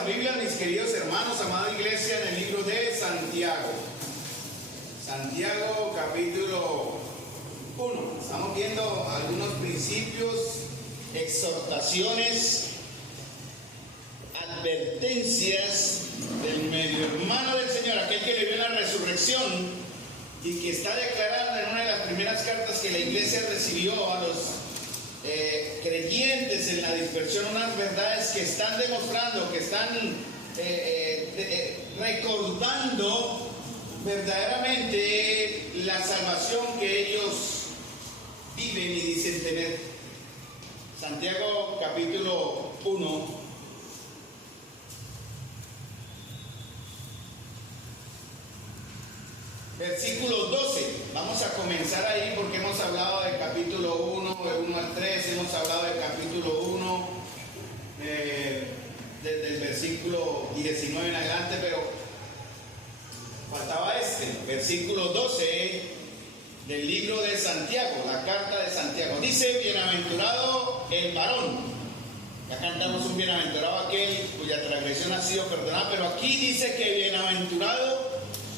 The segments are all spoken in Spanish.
nuestra Biblia, mis queridos hermanos, amada iglesia, en el libro de Santiago. Santiago, capítulo 1. Estamos viendo algunos principios, exhortaciones, advertencias del medio hermano del Señor, aquel que le vio la resurrección y que está declarando en una de las primeras cartas que la iglesia recibió a los creyentes en la dispersión unas verdades que están demostrando, que están recordando verdaderamente la salvación que ellos viven y dicen tener. Santiago capítulo 1. Versículo 12, vamos a comenzar ahí porque hemos hablado del capítulo 1, del 1 al 3, hemos hablado del capítulo 1, desde el versículo 19 en adelante, pero faltaba versículo 12 del libro de Santiago, la carta de Santiago. Dice, bienaventurado el varón. Ya cantamos un bienaventurado aquel cuya transgresión ha sido perdonada, pero aquí dice que bienaventurado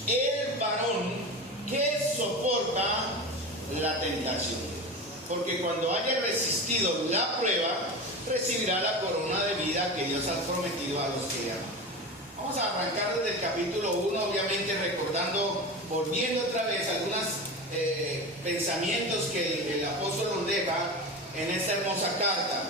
el varón que soporta la tentación, porque cuando haya resistido la prueba, recibirá la corona de vida que Dios ha prometido a los que aman. Vamos a arrancar desde el capítulo 1, obviamente recordando, volviendo otra vez algunos pensamientos que el apóstol nos deja en esta hermosa carta.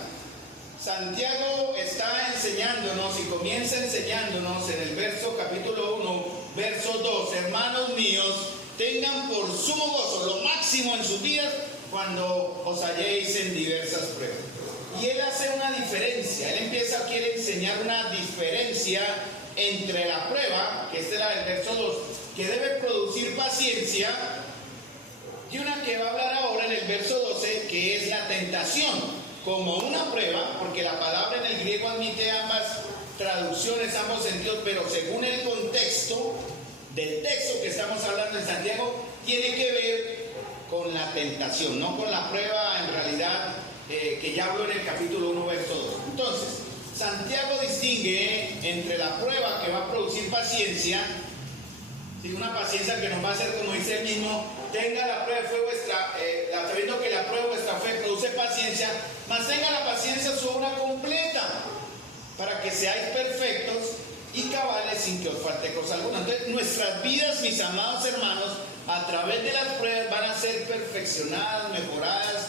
Santiago está enseñándonos y comienza enseñándonos en el capítulo 1, verso 2, hermanos míos, tengan por sumo gozo lo máximo en sus vidas cuando os halléis en diversas pruebas. Y él hace una diferencia, quiere enseñar una diferencia entre la prueba, que este era el verso 2, que debe producir paciencia, y una que va a hablar ahora en el verso 12, que es la tentación. Como una prueba, porque la palabra en el griego admite ambas traducciones, ambos sentidos, pero según el contexto del texto que estamos hablando en Santiago, tiene que ver con la tentación, no con la prueba en realidad que ya habló en el capítulo 1, verso 2. Entonces, Santiago distingue entre la prueba que va a producir paciencia, una paciencia que nos va a hacer, como dice él mismo, tenga la prueba de fe vuestra, sabiendo que la prueba de vuestra fe produce paciencia, mas tenga la paciencia su obra completa, para que seáis perfectos y cabales sin que os falte cosa alguna. Entonces, nuestras vidas, mis amados hermanos, a través de las pruebas van a ser perfeccionadas, mejoradas,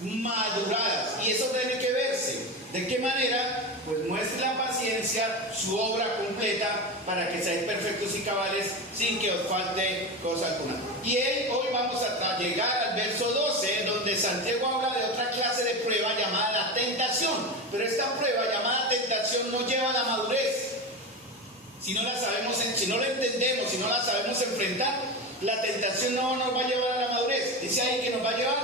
maduradas, y eso debe que verse. ¿De qué manera? Pues muestre la paciencia, su obra completa, para que seáis perfectos y cabales sin que os falte cosa alguna. Y hoy vamos a llegar al verso 12, donde Santiago habla de otra clase de prueba llamada la tentación. Pero esta prueba llamada tentación no lleva a la madurez. Si no la sabemos, si no la entendemos, si no la sabemos enfrentar, la tentación no nos va a llevar a la madurez. Dice ahí que nos va a llevar,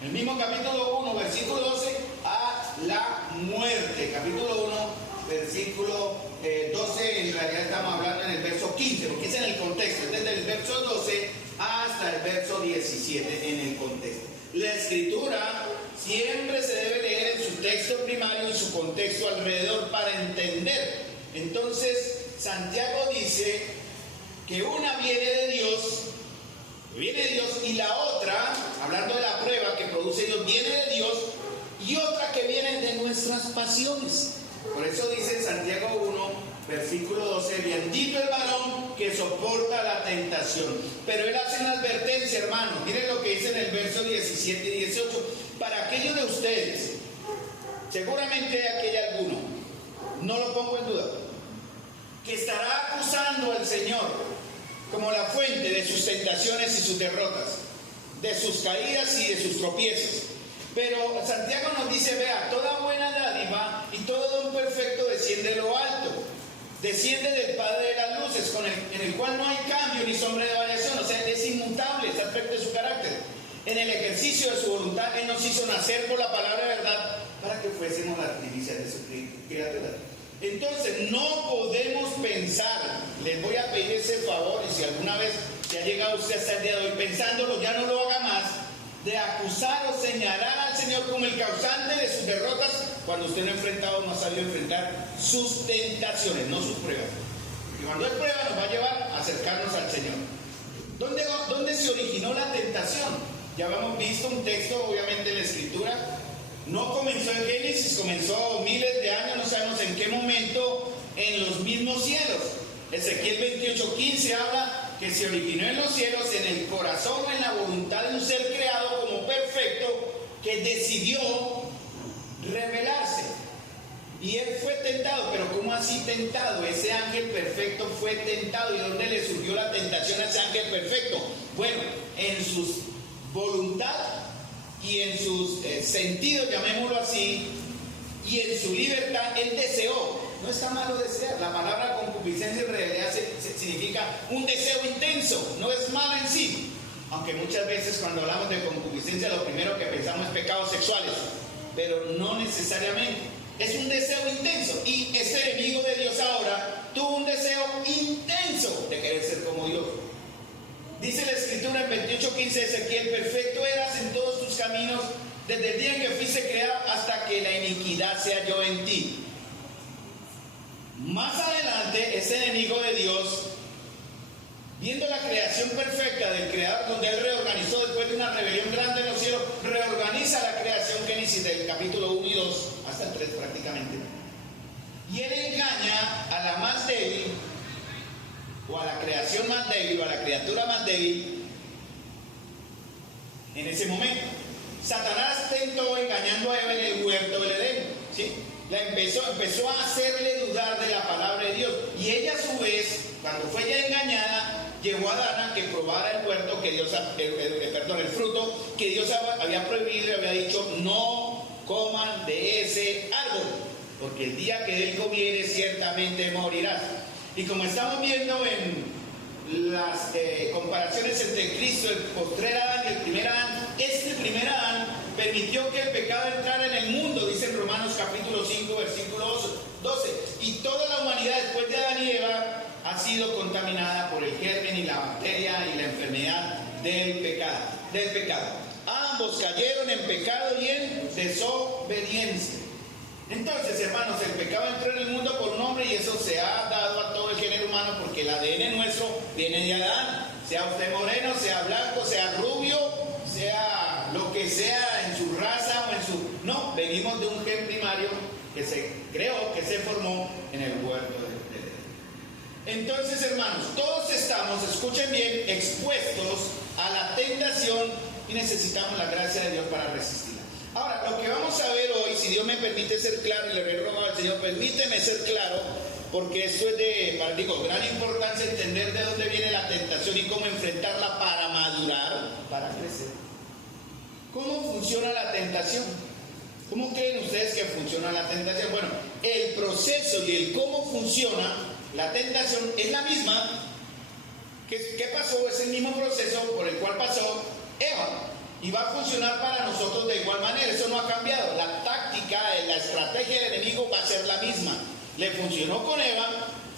en el mismo capítulo 1, versículo 12, a la muerte. Capítulo 1, versículo 12, en realidad estamos hablando en el verso 15, porque es en el contexto, desde el verso 12 hasta el verso 17, en el contexto. La escritura siempre se debe leer en su texto primario, en su contexto alrededor, para entender. Entonces, Santiago dice que una viene de Dios, y la otra, hablando de la prueba que produce Dios, viene de Dios, y otra que viene de nuestras pasiones. Por eso dice en Santiago 1, versículo 12, bendito el varón que soporta la tentación. Pero él hace una advertencia, hermanos. Miren lo que dice en el verso 17 y 18. Para aquellos de ustedes, seguramente aquí hay alguno, no lo pongo en duda, que estará acusando al Señor como la fuente de sus tentaciones y sus derrotas, de sus caídas y de sus tropiezos. Pero Santiago nos dice, vea, toda buena dádiva y todo don perfecto desciende de lo alto, desciende del Padre de las luces, en el cual no hay cambio ni sombra de variación, o sea, es inmutable este aspecto de su carácter. En el ejercicio de su voluntad, Él nos hizo nacer por la palabra de verdad, para que fuésemos las primicias de su criatura. Entonces, no podemos pensar, les voy a pedir ese favor, y si alguna vez se ha llegado usted hasta el día de hoy pensándolo, ya no lo haga más, de acusar o señalar al Señor como el causante de sus derrotas cuando usted no ha enfrentado, no ha sabido enfrentar sus tentaciones, no sus pruebas. Y cuando es prueba nos va a llevar a acercarnos al Señor. ¿Dónde se originó la tentación? Ya habíamos visto un texto, obviamente en la Escritura. No comenzó en Génesis, comenzó miles de años, no sabemos en qué momento, en los mismos cielos. Ezequiel 28:15 habla que se originó en los cielos, en el corazón, en la voluntad de un ser creado como perfecto, que decidió rebelarse. Y él fue tentado. Pero ¿cómo así tentado? Ese ángel perfecto fue tentado. ¿Y dónde le surgió la tentación a ese ángel perfecto? Bueno, en su voluntad y en sus sentidos, llamémoslo así, y en su libertad, él deseó. No está malo desear. La palabra concupiscencia en realidad significa un deseo intenso. No es malo en sí. Aunque muchas veces cuando hablamos de concupiscencia lo primero que pensamos es pecados sexuales. Pero no necesariamente. Es un deseo intenso. Y este enemigo de Dios ahora tuvo un deseo intenso de querer ser como Dios. Dice la Escritura en 28:15 de Ezequiel: perfecto eras en todos tus caminos desde el día en que fuiste creado hasta que la iniquidad se halló en ti. Más adelante, ese enemigo de Dios, viendo la creación perfecta del Creador, donde él reorganizó después de una rebelión grande en los cielos, reorganiza la creación, Génesis del capítulo 1 y 2, hasta el 3 prácticamente. Y él engaña a la más débil, o a la creación más débil, o a la criatura más débil, en ese momento. Satanás tentó engañando a Eva en el huerto del Edén, ¿sí? Empezó a hacerle dudar de la palabra de Dios. Y ella a su vez, cuando fue ya engañada, llevó a Adán a que probara el huerto que Dios, el fruto que Dios había prohibido y había dicho: no coman de ese árbol, porque el día que de él comieres ciertamente morirás. Y como estamos viendo en las comparaciones entre Cristo, el postrer Adán y el primer Adán, este primer Adán permitió que el pecado entrara en el mundo, dice en Romanos capítulo 5, versículo 12. Y toda la humanidad después de Adán y Eva ha sido contaminada por el germen y la bacteria y la enfermedad del pecado. Ambos cayeron en pecado y en desobediencia. Entonces, hermanos, el pecado entró en el mundo por un hombre y eso se ha dado a todo el género humano, porque el ADN nuestro viene de Adán. Sea usted moreno, sea blanco, sea rubio, sea lo que sea en su raza o en su... No, venimos de un gen primario que se creó, que se formó en el huerto de Edén. Entonces, hermanos, todos estamos, escuchen bien, expuestos a la tentación y necesitamos la gracia de Dios para resistirla. Ahora, lo que vamos a ver hoy, si Dios me permite ser claro, y le ruego al Señor, permíteme ser claro, porque esto es de, gran importancia entender de dónde viene la tentación y cómo enfrentarla para madurar, para crecer. ¿Cómo funciona la tentación? ¿Cómo creen ustedes que funciona la tentación? Bueno, el proceso y el cómo funciona la tentación es la misma. ¿Qué pasó? Es el mismo proceso por el cual pasó Eva. Y va a funcionar para nosotros de igual manera. Eso no ha cambiado. La táctica, la estrategia del enemigo va a ser la misma. Le funcionó con Eva,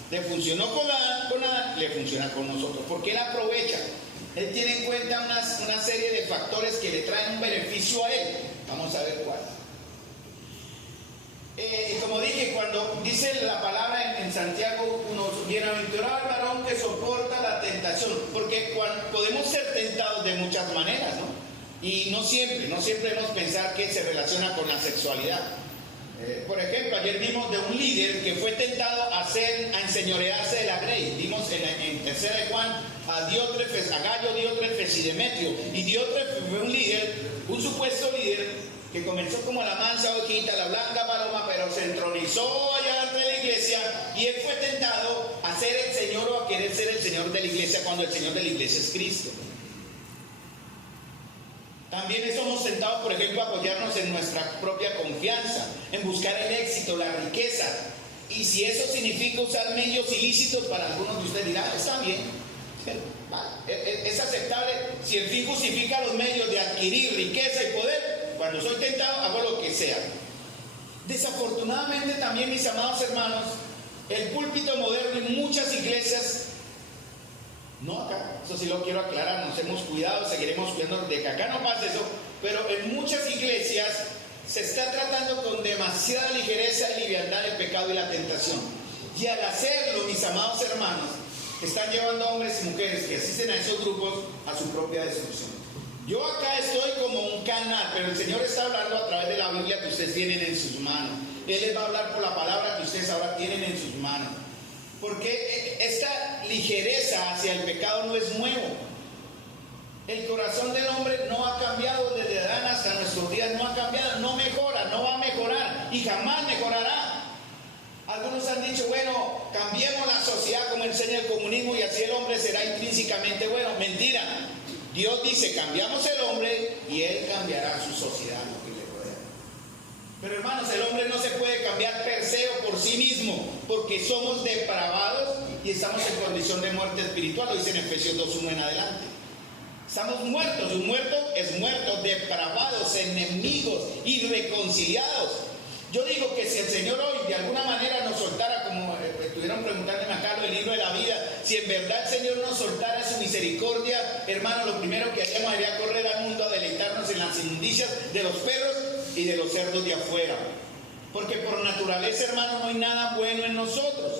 le funcionó con Adán, le funciona con nosotros. Porque él aprovecha. Él tiene en cuenta una serie de factores que le traen un beneficio a él. Vamos a ver cuál. Como dije, cuando dice la palabra en Santiago 1, bienaventurado el varón que soporta la tentación. Porque podemos ser tentados de muchas maneras, ¿no? Y no siempre debemos pensar que se relaciona con la sexualidad. Por ejemplo, ayer vimos de un líder que fue tentado a enseñorearse de la grey. Vimos en 3 de Juan a Gallo, Diótrefes y Demetrio. Y Diótrefes fue un líder, un supuesto líder, que comenzó como la mansa ovejita, la blanca paloma, pero se entronizó allá ante la iglesia y él fue tentado a ser el Señor o a querer ser el Señor de la iglesia cuando el Señor de la iglesia es Cristo. También somos tentados, por ejemplo, a apoyarnos en nuestra propia confianza, en buscar el éxito, la riqueza. Y si eso significa usar medios ilícitos, para algunos de ustedes dirán, está bien, es aceptable. Si el fin justifica los medios de adquirir riqueza y poder, cuando soy tentado hago lo que sea. Desafortunadamente también, mis amados hermanos, el púlpito moderno en muchas iglesias, no acá, eso sí lo quiero aclarar, nos hemos cuidado, seguiremos cuidando de que acá no pase eso, pero en muchas iglesias se está tratando con demasiada ligereza y liviandad el pecado y la tentación. Y al hacerlo, mis amados hermanos, están llevando a hombres y mujeres que asisten a esos grupos a su propia destrucción. Yo acá estoy como un canal, pero el Señor está hablando a través de la Biblia que ustedes tienen en sus manos. Él les va a hablar por la palabra que ustedes ahora tienen en sus manos. Porque esta ligereza hacia el pecado no es nuevo. El corazón del hombre no ha cambiado desde Adán hasta nuestros días, no ha cambiado, no mejora, no va a mejorar y jamás mejorará. Algunos han dicho, bueno, cambiemos la sociedad como enseña el comunismo y así el hombre será intrínsecamente bueno. Mentira. Dios dice, cambiamos el hombre y Él cambiará su sociedad, lo que le rodea. Pero hermanos, el hombre no se puede cambiar per se o por sí mismo, porque somos depravados y estamos en condición de muerte espiritual, lo dice en Efesios 2:1 en adelante. Estamos muertos, un muerto es muerto, depravados, enemigos, irreconciliados. Yo digo que si el Señor hoy de alguna manera nos soltara, como estuvieron preguntándome acá del libro de la vida, si en verdad el Señor nos soltara su misericordia, hermano, lo primero que haríamos sería correr al mundo a deleitarnos en las inmundicias de los perros y de los cerdos de afuera. Porque por naturaleza, hermano, no hay nada bueno en nosotros.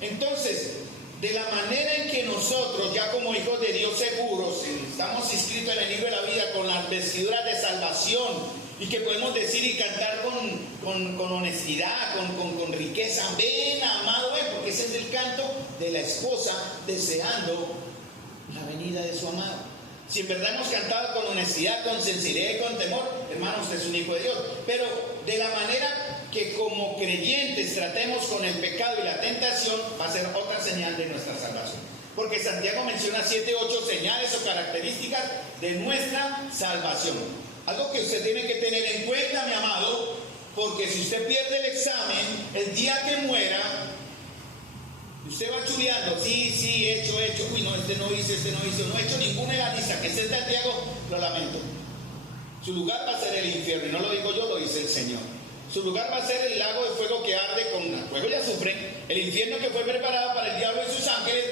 Entonces, de la manera en que nosotros, ya como hijos de Dios seguros, estamos inscritos en el libro de la vida con las vestiduras de salvación, y que podemos decir y cantar con honestidad, con riqueza, ven amado, ven, porque ese es el canto de la esposa deseando la venida de su amado. Si en verdad hemos cantado con honestidad, con sinceridad y con temor, hermano, usted es un hijo de Dios. Pero de la manera que como creyentes tratemos con el pecado y la tentación, va a ser otra señal de nuestra salvación. Porque Santiago menciona 7, 8 señales o características de nuestra salvación. Algo que usted tiene que tener en cuenta, mi amado, porque si usted pierde el examen, el día que muera, usted va chuleando, sí, hecho, uy, no, este no hice, no he hecho ninguna de la lista, que esté Santiago, lo lamento. Su lugar va a ser el infierno, y no lo digo yo, lo dice el Señor. Su lugar va a ser el lago de fuego que arde con fuego y azufre, el infierno que fue preparado para el diablo y sus ángeles,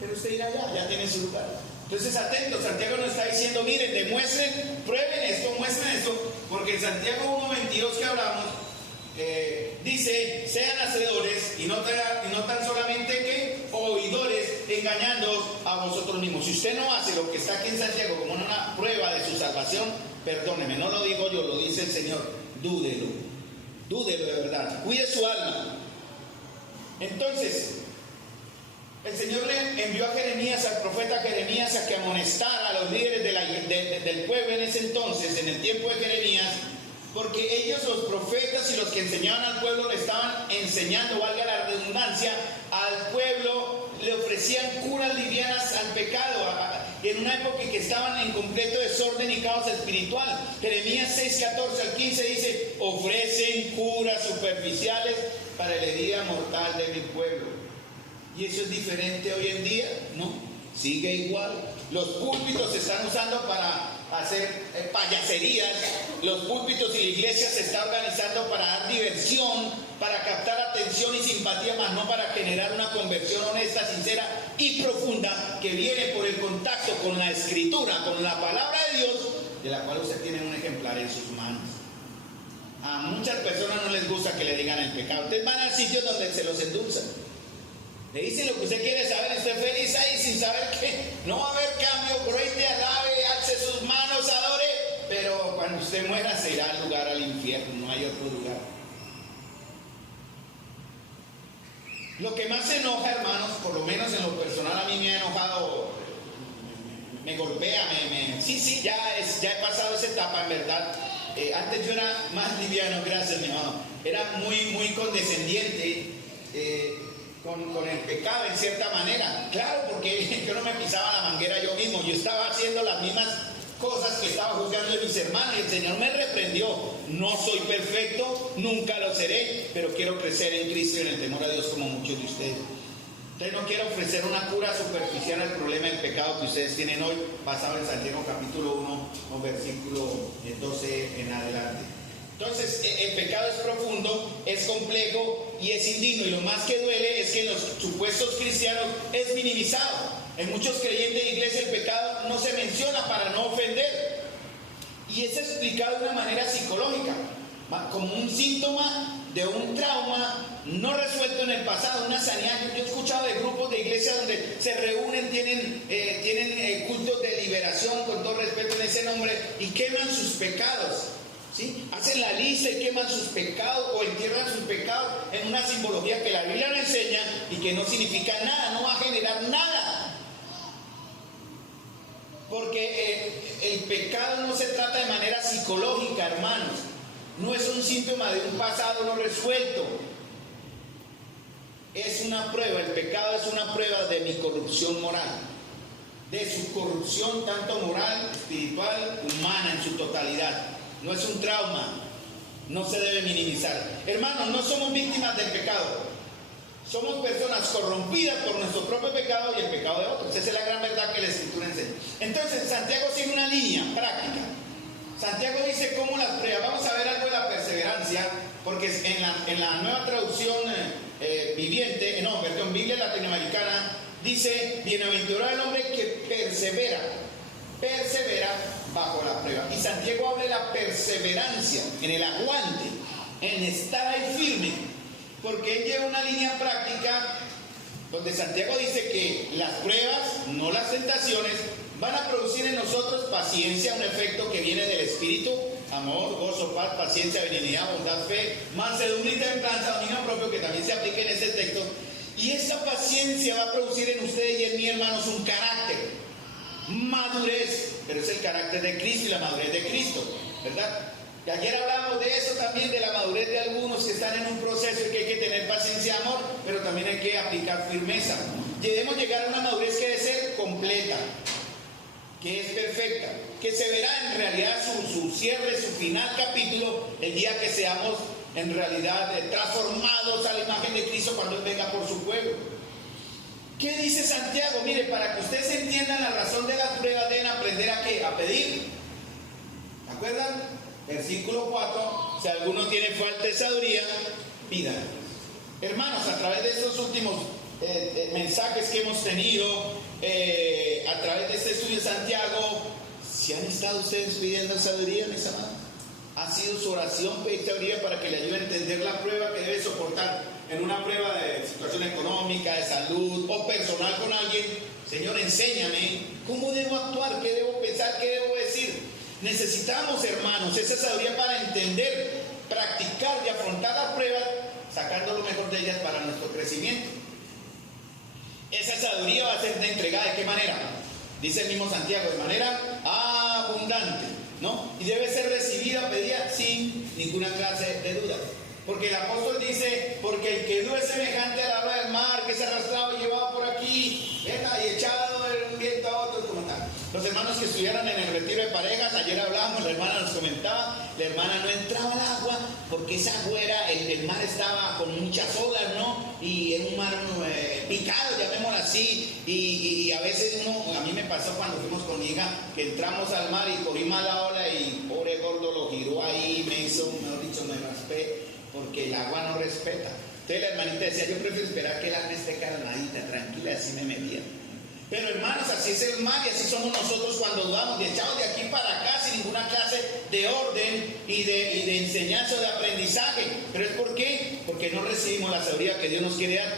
pero usted irá allá, ya tiene su lugar. Entonces, atentos, Santiago nos está diciendo, miren, demuestren, prueben esto, muestren esto, porque en Santiago 1:22 que hablamos, dice, sean hacedores y no tan solamente que oidores, engañándoos a vosotros mismos. Si usted no hace lo que está aquí en Santiago como una prueba de su salvación, perdóneme, no lo digo yo, lo dice el Señor, dúdelo de verdad, cuide su alma. Entonces, el Señor le envió a Jeremías, al profeta Jeremías, a que amonestara a los líderes del pueblo en ese entonces, en el tiempo de Jeremías, porque ellos, los profetas y los que enseñaban al pueblo, le estaban enseñando, valga la redundancia, al pueblo, le ofrecían curas livianas al pecado, en una época que estaban en completo desorden y caos espiritual. Jeremías 6:14 al 15 dice, ofrecen curas superficiales para la herida mortal de mi pueblo. ¿Y eso es diferente hoy en día? No, sigue igual. Los púlpitos se están usando para hacer payaserías. Los púlpitos y la iglesia se está organizando para dar diversión, para captar atención y simpatía, más no para generar una conversión honesta, sincera y profunda que viene por el contacto con la Escritura, con la palabra de Dios, de la cual usted tiene un ejemplar en sus manos. A muchas personas no les gusta que le digan el pecado. Ustedes van al sitio donde se los endulzan. Le dicen lo que usted quiere saber, esté feliz ahí sin saber que no va a haber cambio, por ahí te alabe, alce sus manos, adore, pero cuando usted muera se irá al lugar, al infierno, no hay otro lugar. Lo que más se enoja, hermanos, por lo menos en lo personal a mí me ha enojado, me golpea, sí, ya he pasado esa etapa en verdad. Antes yo era más liviano, gracias mi amado, era muy condescendiente, con el pecado en cierta manera, claro, porque yo no me pisaba la manguera yo mismo, yo estaba haciendo las mismas cosas que estaba juzgando de mis hermanos y el Señor me reprendió. No soy perfecto, nunca lo seré, pero quiero crecer en Cristo y en el temor a Dios como muchos de ustedes. Entonces no quiero ofrecer una cura superficial al problema del pecado que ustedes tienen hoy, basado en Santiago capítulo 1, versículo 12 en adelante. Entonces, el pecado es profundo, es complejo y es indigno. Y lo más que duele es que en los supuestos cristianos es minimizado. En muchos creyentes de iglesia el pecado no se menciona para no ofender. Y es explicado de una manera psicológica, como un síntoma de un trauma no resuelto en el pasado, una sanidad. Yo he escuchado de grupos de iglesia donde se reúnen, tienen cultos de liberación, con todo respeto en ese nombre, y queman sus pecados, ¿sí? Hacen la lista y queman sus pecados o entierran sus pecados en una simbología que la Biblia no enseña y que no significa nada, no va a generar nada. Porque el pecado no se trata de manera psicológica, hermanos. No es un síntoma de un pasado no resuelto. Es una prueba, el pecado es una prueba de mi corrupción moral. De su corrupción tanto moral, espiritual, humana en su totalidad. No es un trauma, no se debe minimizar. Hermanos, no somos víctimas del pecado. Somos personas corrompidas por nuestro propio pecado y el pecado de otros. Esa es la gran verdad que la Escritura enseña. Entonces, Santiago sigue una línea práctica. Santiago dice cómo las pruebas. Vamos a ver algo de la perseverancia, porque en la nueva traducción Biblia latinoamericana, dice: bienaventurado el hombre que persevera bajo la prueba. Y Santiago habla de la perseverancia, en el aguante, en estar ahí firme, porque él lleva una línea práctica donde Santiago dice que las pruebas, no las tentaciones, van a producir en nosotros paciencia, un efecto que viene del Espíritu: amor, gozo, paz, paciencia, benignidad, bondad, fe, mansedumbre y templanza, dominio propio, que también se aplica en este texto. Y esa paciencia va a producir en ustedes y en mí, hermanos, un carácter, madurez, pero es el carácter de Cristo y la madurez de Cristo, ¿verdad? Y ayer hablamos de eso también, de la madurez de algunos que están en un proceso y que hay que tener paciencia, amor, pero también hay que aplicar firmeza. Debemos llegar a una madurez que debe ser completa, que es perfecta, que se verá en realidad su cierre, su final capítulo, el día que seamos en realidad transformados a la imagen de Cristo cuando Él venga por su pueblo. ¿Qué dice Santiago? Mire, para que ustedes entiendan la razón de las pruebas, deben aprender a ¿qué? A pedir. ¿Se acuerdan? Versículo 4, si alguno tiene falta de sabiduría, pidan. Hermanos, a través de estos últimos mensajes que hemos tenido, a través de este estudio de Santiago, ¿si han estado ustedes pidiendo sabiduría, mis amados? ¿Ha sido su oración pedir sabiduría para que le ayude a entender la prueba que debe soportar en una prueba de situación económica, de salud o personal con alguien? Señor, enséñame cómo debo actuar, qué debo pensar, qué debo decir. Necesitamos, hermanos, esa sabiduría para entender, practicar y afrontar las pruebas, sacando lo mejor de ellas para nuestro crecimiento. Esa sabiduría va a ser entregada ¿de qué manera? Dice el mismo Santiago: de manera abundante, ¿no? Y debe ser recibida, pedida sin ninguna clase de duda. Porque el apóstol dice: porque el que duda es semejante a la ola del mar, que es arrastrado y llevado por aquí, ¿verdad? Y echado de un viento a otro, como tal. Los hermanos que estuvieron en el retiro de parejas, ayer hablábamos, la hermana nos comentaba, la hermana no entraba al agua porque esa agua era, el mar estaba con muchas olas, ¿no? Y era un mar picado, llamémoslo así, y a veces a mí me pasó cuando fuimos con mi hija, que entramos al mar y cogí mal la ola y pobre gordo lo giró ahí, me hizo, mejor dicho, me raspé, porque el agua no respeta. Entonces la hermanita decía: yo prefiero esperar que el agua esté calmadita, tranquila, así me metía. Pero hermanos, así es el mar y así somos nosotros cuando dudamos, y echamos de aquí para acá sin ninguna clase de orden y de enseñanza o de aprendizaje. ¿Pero es por qué? Porque no recibimos la sabiduría que Dios nos quiere dar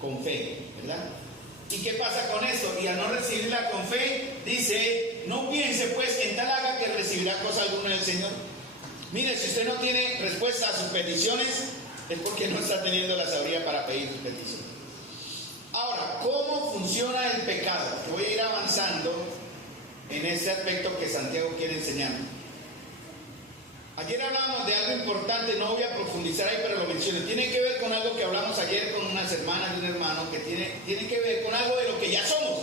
con fe, ¿verdad? ¿Y qué pasa con esto? Y al no recibirla con fe, dice: no piense pues que en tal haga que recibirá cosa alguna del Señor. Mire, si usted no tiene respuesta a sus peticiones, es porque no está teniendo la sabiduría para pedir sus peticiones. Ahora, ¿cómo funciona el pecado? Voy a ir avanzando en este aspecto que Santiago quiere enseñar. Ayer hablábamos de algo importante, no voy a profundizar ahí, pero lo menciono. Tiene que ver con algo que hablamos ayer con unas hermanas y un hermano, que tiene que ver con algo de lo que ya somos.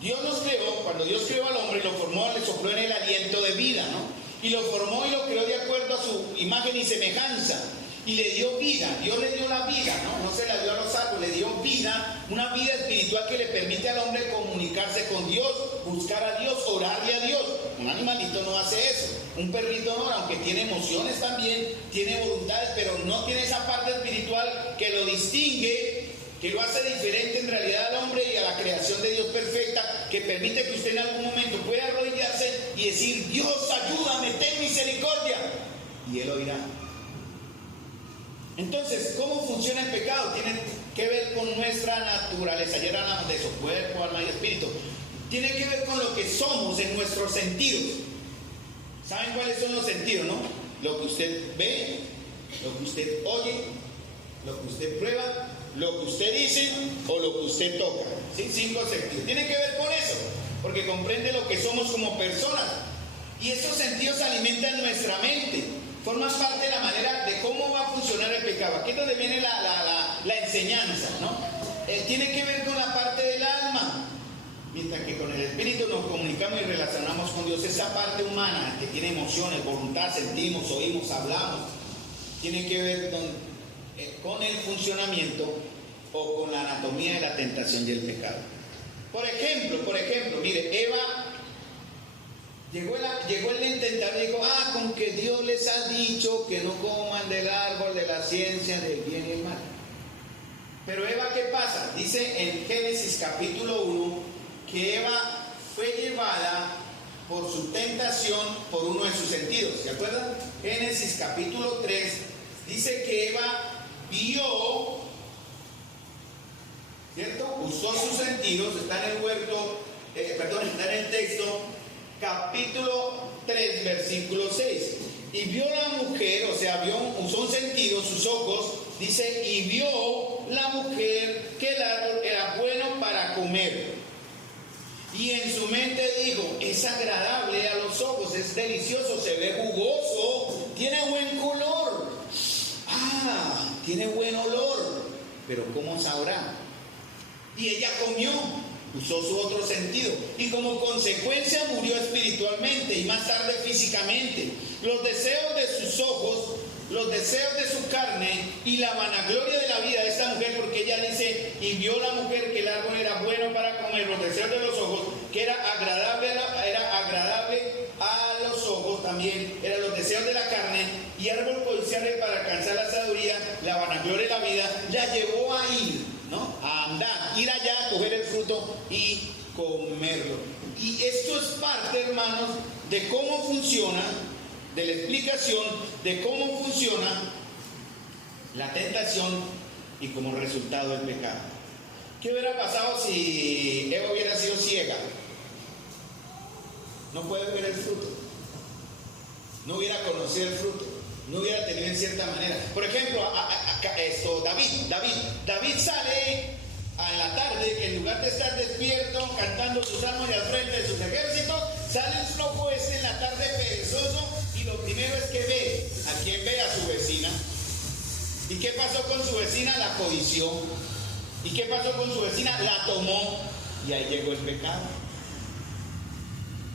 Dios nos creó, cuando Dios creó al hombre y lo formó, le sopló en el aliento de vida, ¿no? Y lo formó y lo creó de acuerdo a su imagen y semejanza. Y le dio vida, Dios le dio la vida, ¿no? No se la dio a los árboles, le dio vida, una vida espiritual que le permite al hombre comunicarse con Dios, buscar a Dios, orarle a Dios. Un animalito no hace eso, un perrito no, aunque tiene emociones también, tiene voluntades, pero no tiene esa parte espiritual que lo distingue que lo hace diferente en realidad al hombre y a la creación de Dios perfecta, que permite que usted en algún momento pueda arrodillarse y decir: Dios, ayúdame, ten misericordia, y Él oirá. Entonces, ¿cómo funciona el pecado? Tiene que ver con nuestra naturaleza. Ayer hablamos de eso: cuerpo, alma y espíritu. Tiene que ver con lo que somos en nuestros sentidos. ¿Saben cuáles son los sentidos, no? Lo que usted ve, lo que usted oye, lo que usted prueba, lo que usted dice o lo que usted toca. ¿Sí? 5 sentidos. Tiene que ver con eso, porque comprende lo que somos como personas. Y esos sentidos alimentan nuestra mente. Forman parte de la manera de cómo va a funcionar el pecado. Aquí es donde viene la enseñanza, ¿no? Tiene que ver con la parte del alma. Mientras que con el espíritu nos comunicamos y relacionamos con Dios, esa parte humana que tiene emociones, voluntad, sentimos, oímos, hablamos, tiene que ver con el funcionamiento o con la anatomía de la tentación y el pecado. Por ejemplo, mire, Eva, llegó el tentador y dijo: con que Dios les ha dicho que no coman del árbol de la ciencia del bien y el mal. Pero Eva, ¿qué pasa? Dice en Génesis capítulo 1, que Eva fue llevada por su tentación por uno de sus sentidos. ¿Se acuerdan? Génesis capítulo 3 dice que Eva vio, ¿cierto? Usó sus sentidos. Está en el huerto, está en el texto, capítulo 3, versículo 6. Y vio la mujer, o sea, usó un sentido, sus ojos, dice, y vio la mujer que el árbol era bueno para comer. Y en su mente dijo: es agradable a los ojos, es delicioso, se ve jugoso, tiene buen color, tiene buen olor, pero ¿cómo sabrá? Y ella comió, usó su otro sentido, y como consecuencia murió espiritualmente y más tarde físicamente. Los deseos de sus ojos, los deseos de su carne y la vanagloria de la vida de esta mujer, porque ella dice: y vio la mujer que el árbol era bueno para comer, los deseos de los ojos, que era agradable a los ojos también, eran los deseos de la carne, y árbol codiciable para alcanzar la sabiduría, la vanagloria de la vida, la llevó a ir, ¿no? A andar, ir allá, coger el fruto y comerlo. Y esto es parte, hermanos, de cómo funciona, de la explicación de cómo funciona la tentación y como resultado del pecado. ¿Qué hubiera pasado si Eva hubiera sido ciega? No puede ver el fruto, no hubiera conocido el fruto, no hubiera tenido en cierta manera. Por ejemplo, David sale en la tarde, que en lugar de estar despierto cantando sus salmos y al frente de sus ejércitos, sale un flojo en la tarde perezoso, y lo primero es que ve. ¿A quién ve? A su vecina. ¿Y qué pasó con su vecina? La codició. ¿Y qué pasó con su vecina? La tomó, y ahí llegó el pecado.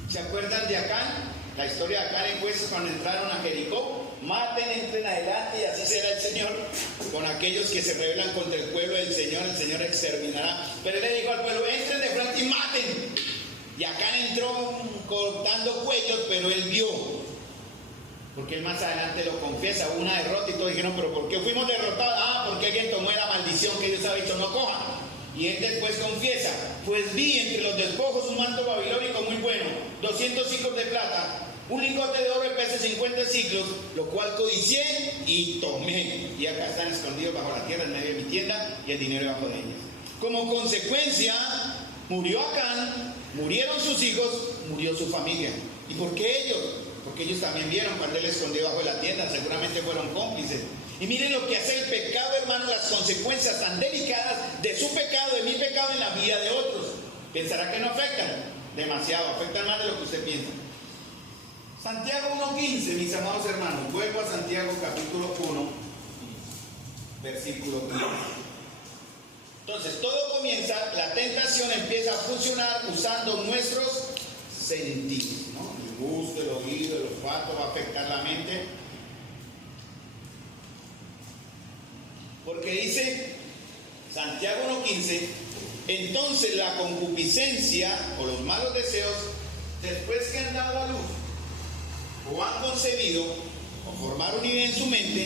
¿Se acuerdan de Acán? La historia de Acán en Jueces, cuando entraron a Jericó: maten, entren adelante, y así será el Señor con aquellos que se rebelan contra el pueblo del Señor, el Señor exterminará. Pero él le dijo al pueblo: entren de frente y maten. Y Acán entró cortando cuellos, pero él vio, porque él más adelante lo confiesa, hubo una derrota y todos dijeron: pero ¿por qué fuimos derrotados? Porque alguien tomó la maldición que Dios había dicho no cojan. Y él después confiesa: pues vi entre los despojos un manto babilónico muy bueno, 200 ciclos de plata, un lingote de oro de peso 50 ciclos, lo cual codicié y tomé. Y acá están escondidos bajo la tierra en medio de mi tienda, y el dinero bajo de ellas. Como consecuencia, murió Acán, murieron sus hijos, murió su familia. ¿Y por qué ellos? Porque ellos también vieron cuando él escondió bajo de la tienda, seguramente fueron cómplices. Y miren lo que hace el pecado, hermano, las consecuencias tan delicadas de su pecado, de mi pecado en la vida de otros. ¿Pensará que no afectan? Demasiado, afectan más de lo que usted piensa. Santiago 1:15, mis amados hermanos. Vuelvo a Santiago capítulo 1, versículo 15. Entonces, todo comienza, la tentación empieza a funcionar usando nuestros sentidos, ¿no? El gusto, el oído, el olfato, va a afectar la mente. Porque dice Santiago 1:15: entonces la concupiscencia o los malos deseos, después que han dado a luz o han concebido o formaron idea en su mente,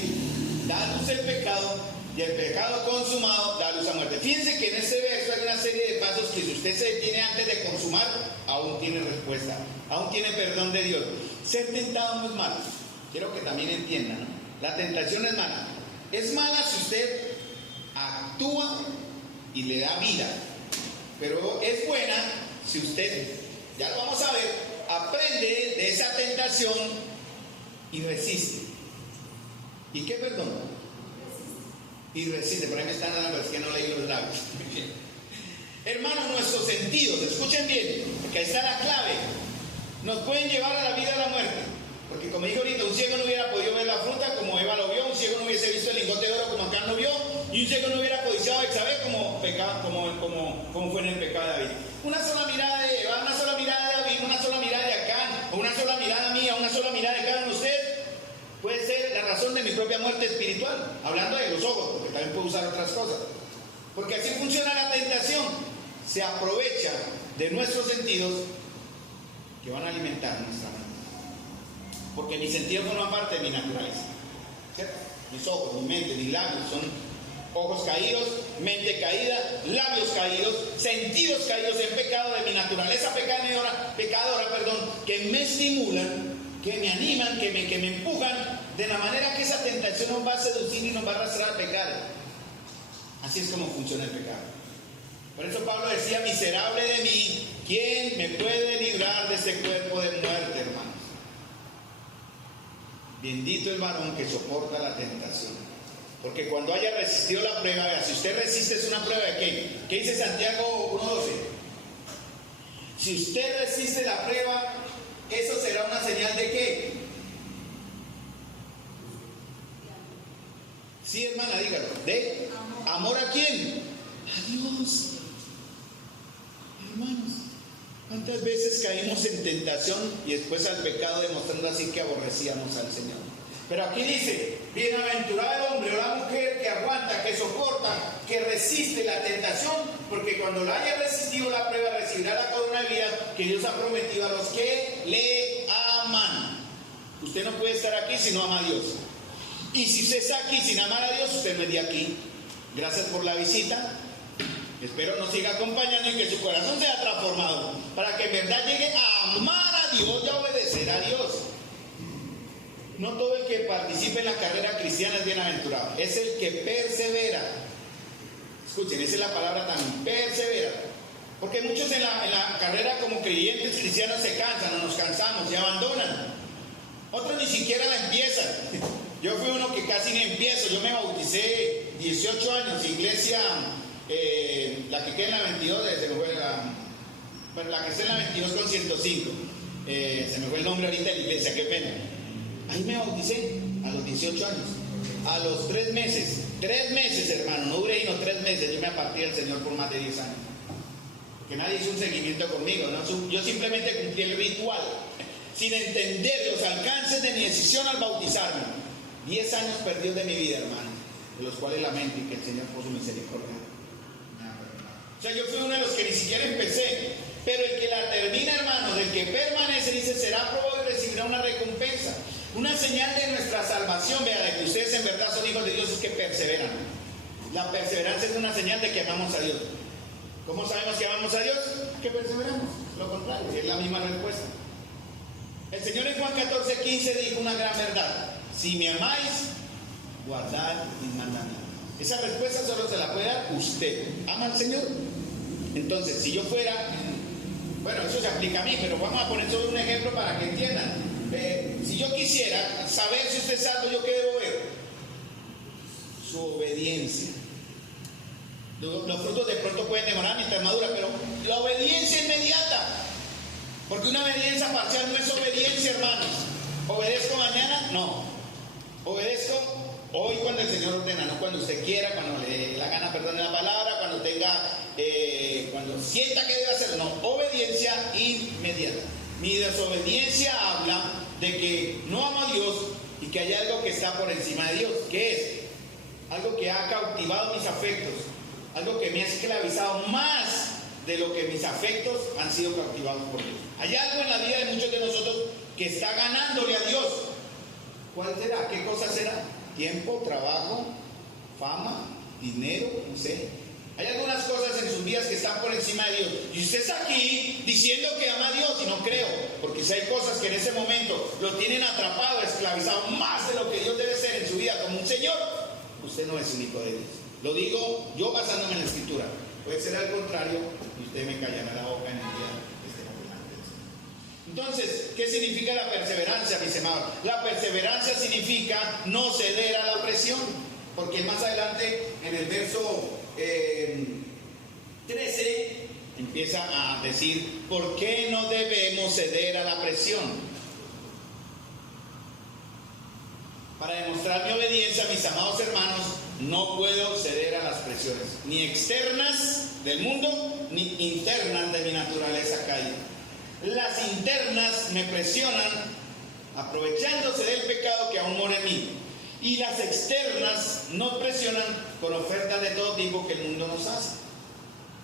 da a luz el pecado, y el pecado consumado da luz a muerte. Fíjense que en este verso hay una serie de pasos que si usted se detiene antes de consumar, aún tiene respuesta, aún tiene perdón de Dios. Ser tentado no es malo. Quiero que también entiendan, ¿no? La tentación es mala. Es mala si usted actúa y le da vida. Pero es buena si usted, ya lo vamos a ver, aprende de esa tentación y resiste. ¿Y qué perdón? Y resiste. Por ahí me están dando, es que no leí los labios. Hermanos, nuestros sentidos, escuchen bien, porque ahí está la clave, nos pueden llevar a la vida o a la muerte. Porque como dije ahorita, un ciego no hubiera podido ver la fruta como Eva lo vio, un ciego no hubiese visto el lingote de oro como Acán lo vio, y un ciego no hubiera codiciado a Betsabé como fue en el pecado de David. Una sola mirada de Eva, una sola mirada de David, una sola mirada de Acán, o una sola mirada mía, una sola mirada de cada uno de ustedes, puede ser la razón de mi propia muerte espiritual, hablando de los ojos, porque también puedo usar otras cosas. Porque así funciona la tentación, se aprovecha de nuestros sentidos que van a alimentar nuestra mente. Porque mis sentidos forman parte de mi naturaleza, ¿cierto? Mis ojos, mi mente, mis labios son ojos caídos, mente caída, labios caídos, sentidos caídos en pecado de mi naturaleza pecadora, que me estimulan, que me animan, que me empujan, de la manera que esa tentación nos va a seducir y nos va a arrastrar al pecado. Así es como funciona el pecado. Por eso Pablo decía, miserable de mí, ¿quién me puede librar de este cuerpo de muerte, hermanos? Bendito el varón que soporta la tentación. Porque cuando haya resistido la prueba, vea, si usted resiste es una prueba de ¿qué? ¿Qué dice Santiago 1:12? Si usted resiste la prueba, eso será una señal de ¿qué? Sí, hermana, dígalo. ¿De amor a quién? A Dios. Hermanos, ¿cuántas veces caímos en tentación y después al pecado, demostrando así que aborrecíamos al Señor? Pero aquí dice, bienaventurado el hombre o la mujer que aguanta, que soporta, que resiste la tentación, porque cuando la haya resistido la prueba, recibirá la corona de vida que Dios ha prometido a los que le aman. Usted no puede estar aquí si no ama a Dios. Y si usted está aquí sin amar a Dios, usted no es de aquí. Gracias por la visita. Espero nos siga acompañando y que su corazón sea transformado para que en verdad llegue a amar a Dios y a obedecer a Dios. No todo el que participe en la carrera cristiana es bienaventurado, es el que persevera. Escuchen, esa es la palabra también, persevera. Porque muchos en la carrera como creyentes cristianos se cansan, o nos cansamos, se abandonan. Otros ni siquiera la empiezan. Yo fui uno que casi ni empiezo. Yo me bauticé 18 años, iglesia, la que queda en la 22, se me fue la que está en la 22 con 105. Se me fue el nombre ahorita de la iglesia, qué pena. Ahí me bauticé a los 18 años. A los 3 meses, hermano, no duré sino 3 meses, yo me aparté del Señor por más de 10 años. Que nadie hizo un seguimiento conmigo, ¿no? Yo simplemente cumplí el ritual, sin entender los alcances de mi decisión al bautizarme. 10 años perdidos de mi vida, hermano, de los cuales lamento y que el Señor por su misericordia. O sea, yo fui uno de los que ni siquiera empecé, pero el que la termina, hermanos, el que permanece, dice, será aprobado y recibirá una recompensa. Una señal de nuestra salvación, vea, de que ustedes en verdad son hijos de Dios, es que perseveran. La perseverancia es una señal de que amamos a Dios. ¿Cómo sabemos que amamos a Dios? Que perseveramos. Lo contrario, es la misma respuesta. El Señor en Juan 14:15 dijo una gran verdad. Si me amáis, guardad mis mandamientos. Esa respuesta solo se la puede dar usted. ¿Ama al Señor? Entonces, si yo fuera, bueno, eso se aplica a mí, pero vamos a poner solo un ejemplo para que entiendan. Si yo quisiera saber si usted es salvo, ¿yo qué debo ver? Su obediencia. Los frutos de pronto pueden demorar mientras madura, pero la obediencia inmediata. Porque una obediencia parcial no es obediencia, hermanos. ¿Obedezco mañana? No. Obedezco hoy cuando el Señor ordena, no cuando usted quiera, cuando le dé la gana, perdone la palabra, cuando tenga, cuando sienta que debe hacerlo. No, obediencia inmediata. Mi desobediencia habla de que no amo a Dios y que hay algo que está por encima de Dios. ¿Qué es? Algo que ha cautivado mis afectos, algo que me ha esclavizado más de lo que mis afectos han sido cautivados por Dios. Hay algo en la vida de muchos de nosotros que está ganándole a Dios. ¿Cuál será? ¿Qué cosa será? Tiempo, trabajo, fama, dinero, no sé. Hay algunas cosas en sus vidas que están por encima de Dios. Y usted está aquí diciendo que ama a Dios y no creo. Porque si hay cosas que en ese momento lo tienen atrapado, esclavizado, más de lo que Dios debe ser en su vida como un Señor, usted no es un hijo de Dios. Lo digo yo basándome en la Escritura. Puede ser al contrario y usted me callará la boca en el día que estemos delante del Señor. Entonces, ¿qué significa la perseverancia, mis amados? La perseverancia significa no ceder a la presión. Porque más adelante, en el verso 13, empieza a decir, ¿por qué no debemos ceder a la presión? Para demostrar mi obediencia, mis amados hermanos, no puedo ceder a las presiones, ni externas del mundo, ni internas de mi naturaleza caída. Las internas me presionan, aprovechándose del pecado que aún mora en mí. Y las externas nos presionan con ofertas de todo tipo que el mundo nos hace.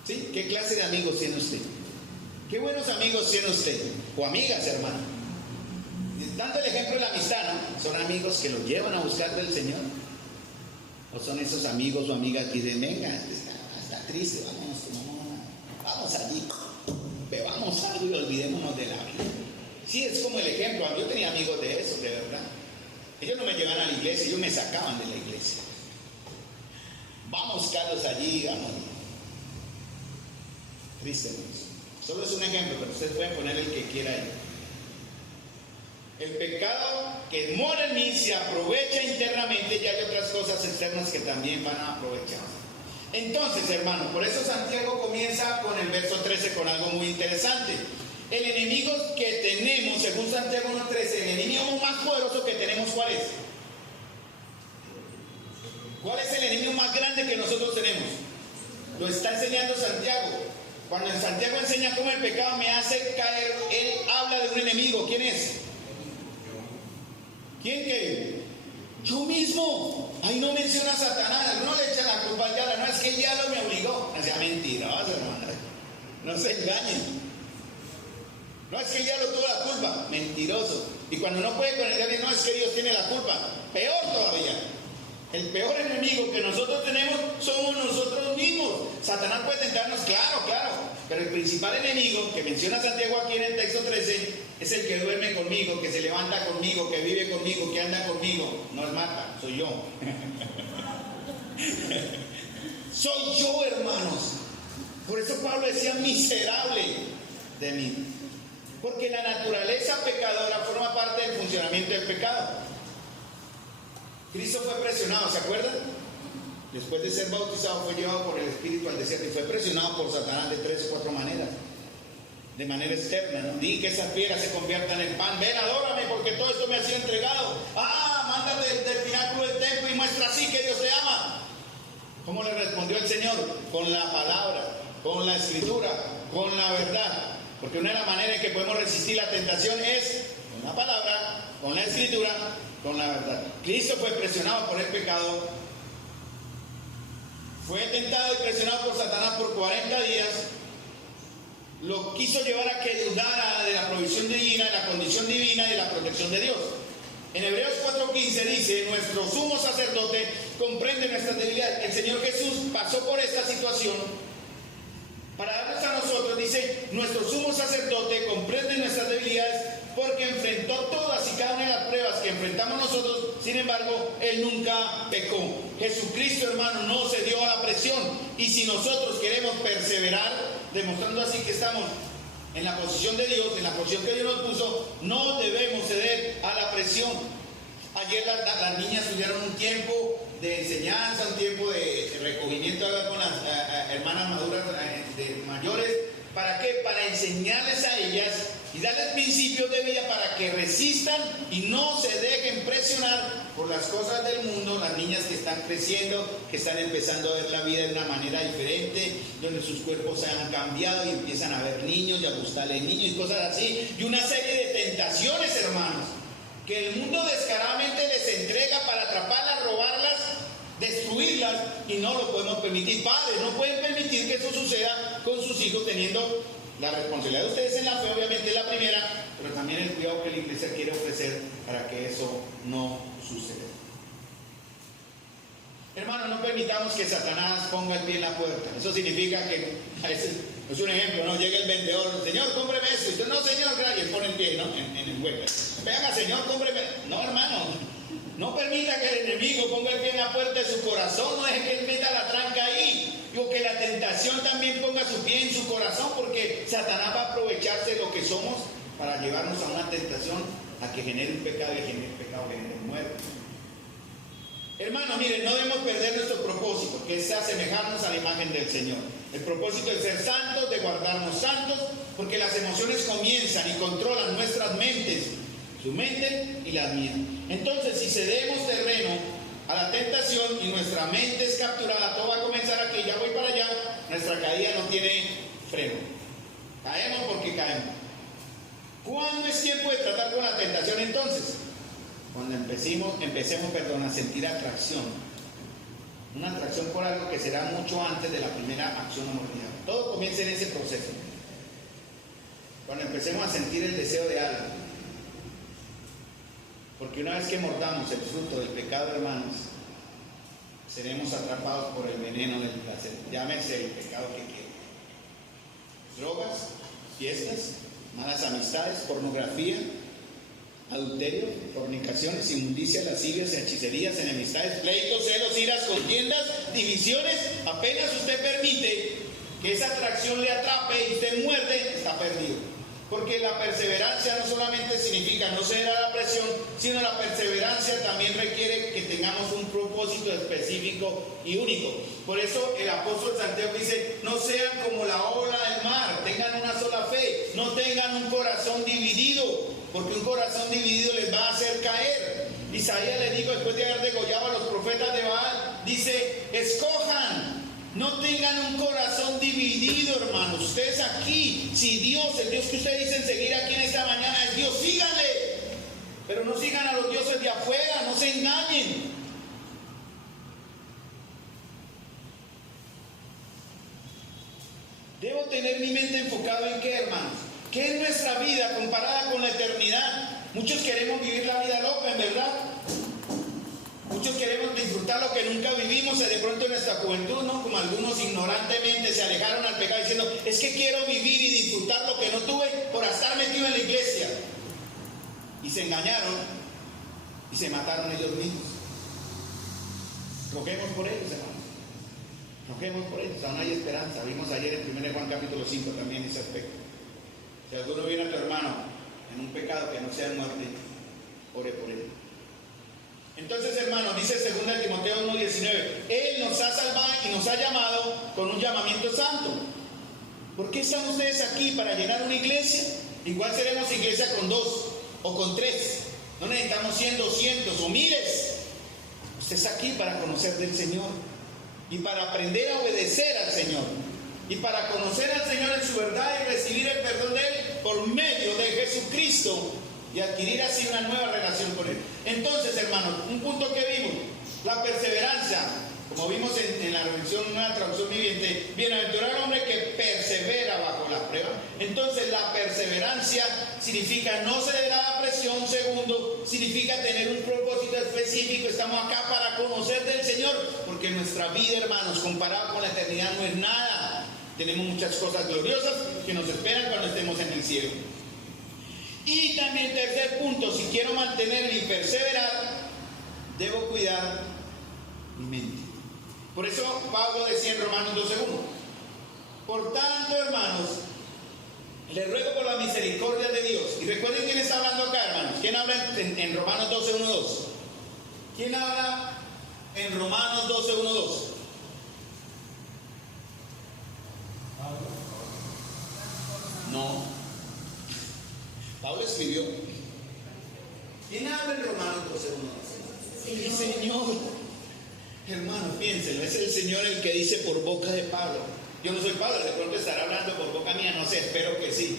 ¿Sí? ¿Qué clase de amigos tiene usted? ¿Qué buenos amigos tiene usted? O amigas, hermano. Dando el ejemplo de la amistad, ¿no? ¿Son amigos que los llevan a buscar del Señor? ¿O son esos amigos o amigas que dicen, venga, está triste, vamos allí, bebamos algo y olvidémonos de la vida? Sí, es como el ejemplo. Yo tenía amigos de esos, de verdad. Ellos no me llevaban a la iglesia, ellos me sacaban de la iglesia. Vamos, Carlos, allí, vamos. Triste, ¿no? Solo es un ejemplo, pero ustedes pueden poner el que quiera ahí. El pecado que mora en mí se aprovecha internamente y hay otras cosas externas que también van a aprovechar. Entonces, hermano, por eso Santiago comienza con el verso 13 con algo muy interesante. El enemigo que tenemos, según Santiago 1:13, el enemigo más poderoso que tenemos, ¿cuál es? ¿Cuál es el enemigo más grande que nosotros tenemos? Lo está enseñando Santiago. Cuando en Santiago enseña cómo el pecado me hace caer, él habla de un enemigo. ¿Quién es? ¿Quién que? Yo mismo. Ahí no menciona a Satanás. No le echan la culpa al diablo. No, es que el diablo me obligó. No sea mentiroso, hermano. No se engañen. No es que el diablo tuvo la culpa, mentiroso. Y cuando no puede con el diablo, no es que Dios tiene la culpa, peor todavía. El peor enemigo que nosotros tenemos somos nosotros mismos. Satanás puede tentarnos, claro, pero el principal enemigo que menciona Santiago aquí en el texto 13 es el que duerme conmigo, que se levanta conmigo, que vive conmigo, que anda conmigo. No es Marta, soy yo. Soy yo, hermanos. Por eso Pablo decía miserable de mí. Porque la naturaleza pecadora forma parte del funcionamiento del pecado. Cristo fue presionado, ¿se acuerdan? Después de ser bautizado fue llevado por el Espíritu al desierto y fue presionado por Satanás de 3 o 4 maneras. De manera externa, ¿no? Di que esas piedras se conviertan en pan. Ven, adórame porque todo esto me ha sido entregado. Mándate del pináculo del templo y muestra así que Dios te ama. ¿Cómo le respondió el Señor? Con la palabra, con la escritura, con la verdad. Porque una de las maneras en que podemos resistir la tentación es con la palabra, con la escritura, con la verdad. Cristo fue presionado por el pecado, fue tentado y presionado por Satanás por 40 días, lo quiso llevar a que dudara de la provisión divina, de la condición divina y de la protección de Dios. En Hebreos 4:15 dice, nuestro sumo sacerdote comprende nuestras debilidades. El Señor Jesús pasó por esta situación para darnos a nosotros, dice, nuestro sumo sacerdote comprende nuestras debilidades porque enfrentó todas y cada una de las pruebas que enfrentamos nosotros, sin embargo, Él nunca pecó. Jesucristo, hermano, no cedió a la presión. Y si nosotros queremos perseverar, demostrando así que estamos en la posición de Dios, en la posición que Dios nos puso, no debemos ceder a la presión. Ayer las niñas tuvieron un tiempo de enseñanza, un tiempo de recogimiento con las hermanas maduras mayores. ¿Para qué? Para enseñarles a ellas y darles principios de vida para que resistan y no se dejen presionar por las cosas del mundo. Las niñas que están creciendo, que están empezando a ver la vida de una manera diferente, donde sus cuerpos se han cambiado y empiezan a ver niños y a gustarle niños y cosas así. Y una serie de tentaciones, hermanos, que el mundo descaradamente les entrega para atraparlas, robarlas, destruirlas, y no lo podemos permitir. Padres, no pueden permitir que eso suceda con sus hijos, teniendo la responsabilidad de ustedes en la fe, obviamente es la primera, pero también el cuidado que la iglesia quiere ofrecer para que eso no suceda. Hermano, no permitamos que Satanás ponga el pie en la puerta. Eso significa que, es un ejemplo, ¿no? Llega el vendedor, Señor, cómpreme eso. Y usted, no, Señor, gracias, pone el pie, ¿no? En el hueco. Venga, Señor, cómpreme. No, hermano, no permita que el enemigo ponga el pie en la puerta de su corazón. No deje que él meta la tranca ahí. O que la tentación también ponga su pie en su corazón, porque Satanás va a aprovecharse de lo que somos para llevarnos a una tentación, a que genere un pecado, y genere pecado, genere muerte. Hermanos, miren, no debemos perder nuestro propósito, que es asemejarnos a la imagen del Señor. El propósito es ser santos, de guardarnos santos, porque las emociones comienzan y controlan nuestras mentes, su mente y las mías. Entonces, si cedemos terreno a la tentación y nuestra mente es capturada, todo va a comenzar aquí, ya voy para allá, nuestra caída no tiene freno. Caemos porque caemos. ¿Cuándo es tiempo de tratar con la tentación entonces? Cuando empecemos a sentir atracción. Una atracción por algo que será mucho antes de la primera acción homologada. Todo comienza en ese proceso. Cuando empecemos a sentir el deseo de algo. Porque una vez que mordamos el fruto del pecado, hermanos, seremos atrapados por el veneno del placer. Llámese el pecado que quiera. Drogas, fiestas, malas amistades, pornografía, adulterio, fornicaciones, inmundicias, lascivias, hechicerías, enemistades, pleitos, celos, iras, contiendas, divisiones. Apenas usted permite que esa atracción le atrape y usted muerde, está perdido. Porque la perseverancia no solamente significa no ceder a la presión, sino la perseverancia también requiere que tengamos un propósito específico y único. Por eso el apóstol Santiago dice, no sean como la ola del mar, tengan una sola fe, no tengan un corazón dividido, porque un corazón dividido les va a hacer caer. Isaías les dijo, después de haber degollado a los profetas de Baal, dice, escojan. No tengan un corazón dividido, hermanos. Ustedes aquí, si Dios, el Dios que ustedes dicen seguir aquí en esta mañana es Dios, síganle. Pero no sigan a los dioses de afuera, no se engañen. Debo tener mi mente enfocada en qué, hermanos. ¿Qué es nuestra vida comparada con la eternidad? Muchos queremos vivir la vida loca, en verdad. Muchos queremos disfrutar lo que nunca vivimos, de pronto en nuestra juventud, ¿no? Como algunos ignorantemente se alejaron al pecado diciendo, es que quiero vivir y disfrutar lo que no tuve por estar metido en la iglesia. Y se engañaron y se mataron ellos mismos. Roguemos por ellos, hermanos. Roguemos por ellos, aún hay esperanza. Vimos ayer en 1 Juan capítulo 5 también ese aspecto. Si alguno viene a tu hermano en un pecado que no sea muerte, ore por él. Entonces, hermanos, dice 2 Timoteo 1:19, Él nos ha salvado y nos ha llamado con un llamamiento santo. ¿Por qué están ustedes aquí? ¿Para llenar una iglesia? Igual seremos iglesia con 2 o con 3. No necesitamos 100, 200 o miles. Usted está aquí para conocer del Señor y para aprender a obedecer al Señor y para conocer al Señor en su verdad y recibir el perdón de Él por medio de Jesucristo y adquirir así una nueva relación con Él. Entonces, hermanos, un punto que vimos, la perseverancia, como vimos en la nueva traducción viviente, bienaventurado el hombre que persevera bajo la prueba. Entonces, la perseverancia significa no ceder a la presión. Segundo, significa tener un propósito específico. Estamos acá para conocer del Señor, porque nuestra vida, hermanos, comparada con la eternidad no es nada. Tenemos muchas cosas gloriosas que nos esperan cuando estemos en el cielo. Y también tercer punto, si quiero mantenerme y perseverar, debo cuidar mi mente. Por eso Pablo decía en Romanos 12:1, por tanto, hermanos, les ruego por la misericordia de Dios. Y recuerden quién está hablando acá, hermanos. ¿Quién habla en Romanos 12:1-2? ¿Quién habla en Romanos 12:1-2? No. Pablo escribió. ¿Quién habla en Romanos 12:1? El Señor. Hermanos, piénsenlo, es el Señor el que dice por boca de Pablo. Yo no soy Pablo, de pronto estará hablando por boca mía, no sé, espero que sí.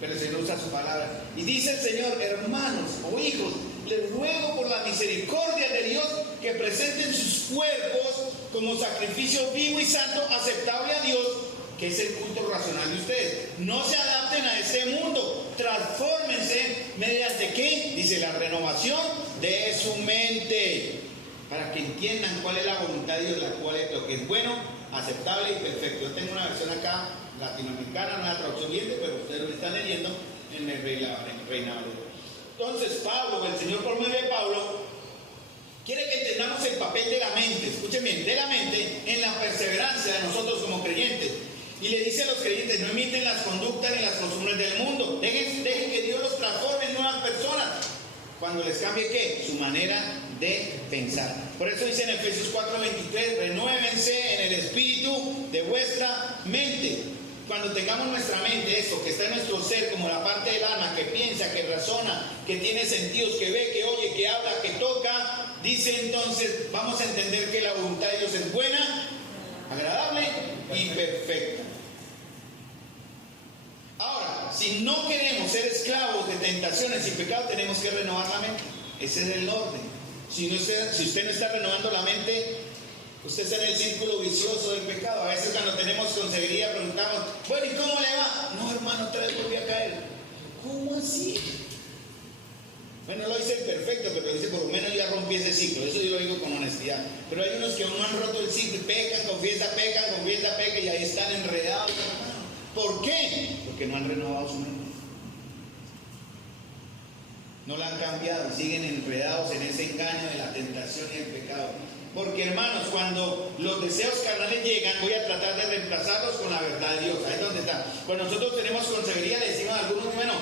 Pero el Señor usa su palabra. Y dice el Señor, hermanos o hijos, les ruego por la misericordia de Dios que presenten sus cuerpos como sacrificio vivo y santo, aceptable a Dios, que es el culto racional de ustedes. No se adapten a este mundo, transfórmense mediante ¿qué? Dice la renovación de su mente. para que entiendan cuál es la voluntad de Dios, cuál es lo que es bueno, aceptable y perfecto. Yo tengo una versión acá latinoamericana, una traducción bien, pero ustedes lo están leyendo en el Reina Valera. Entonces Pablo, el Señor por medio de Pablo, quiere que entendamos el papel de la mente, escuchen bien, de la mente en la perseverancia de nosotros como creyentes. Y le dice a los creyentes, no imiten las conductas ni las costumbres del mundo, dejen que Dios los transforme en nuevas personas. Cuando les cambie, ¿qué? Su manera de pensar. Por eso dice en Efesios 4:23, renuévense en el espíritu de vuestra mente. Cuando tengamos nuestra mente, eso que está en nuestro ser, como la parte del alma, que piensa, que razona, que tiene sentidos, que ve, que oye, que habla, que toca, dice entonces, vamos a entender que la voluntad de Dios es buena, agradable y perfecta. Ahora, si no queremos ser esclavos de tentaciones y pecados, tenemos que renovar la mente. Ese es el orden. Si usted no está renovando la mente, usted está en el círculo vicioso del pecado. A veces cuando tenemos consejería preguntamos, bueno, ¿y cómo le va? No, hermano, otra vez volví a caer. ¿Cómo así? Bueno, no lo hice perfecto, pero dice, por lo menos ya rompí ese ciclo. Eso yo lo digo con honestidad. Pero hay unos que aún no han roto el ciclo y pecan, confiesa, y ahí están enredados. ¿Por qué? Porque no han renovado su mente. No la han cambiado, siguen enredados en ese engaño de la tentación y el pecado. Porque hermanos, cuando los deseos carnales llegan, voy a tratar de reemplazarlos con la verdad de Dios. Ahí es donde está. Cuando nosotros tenemos consejería, le decimos a algunos, bueno,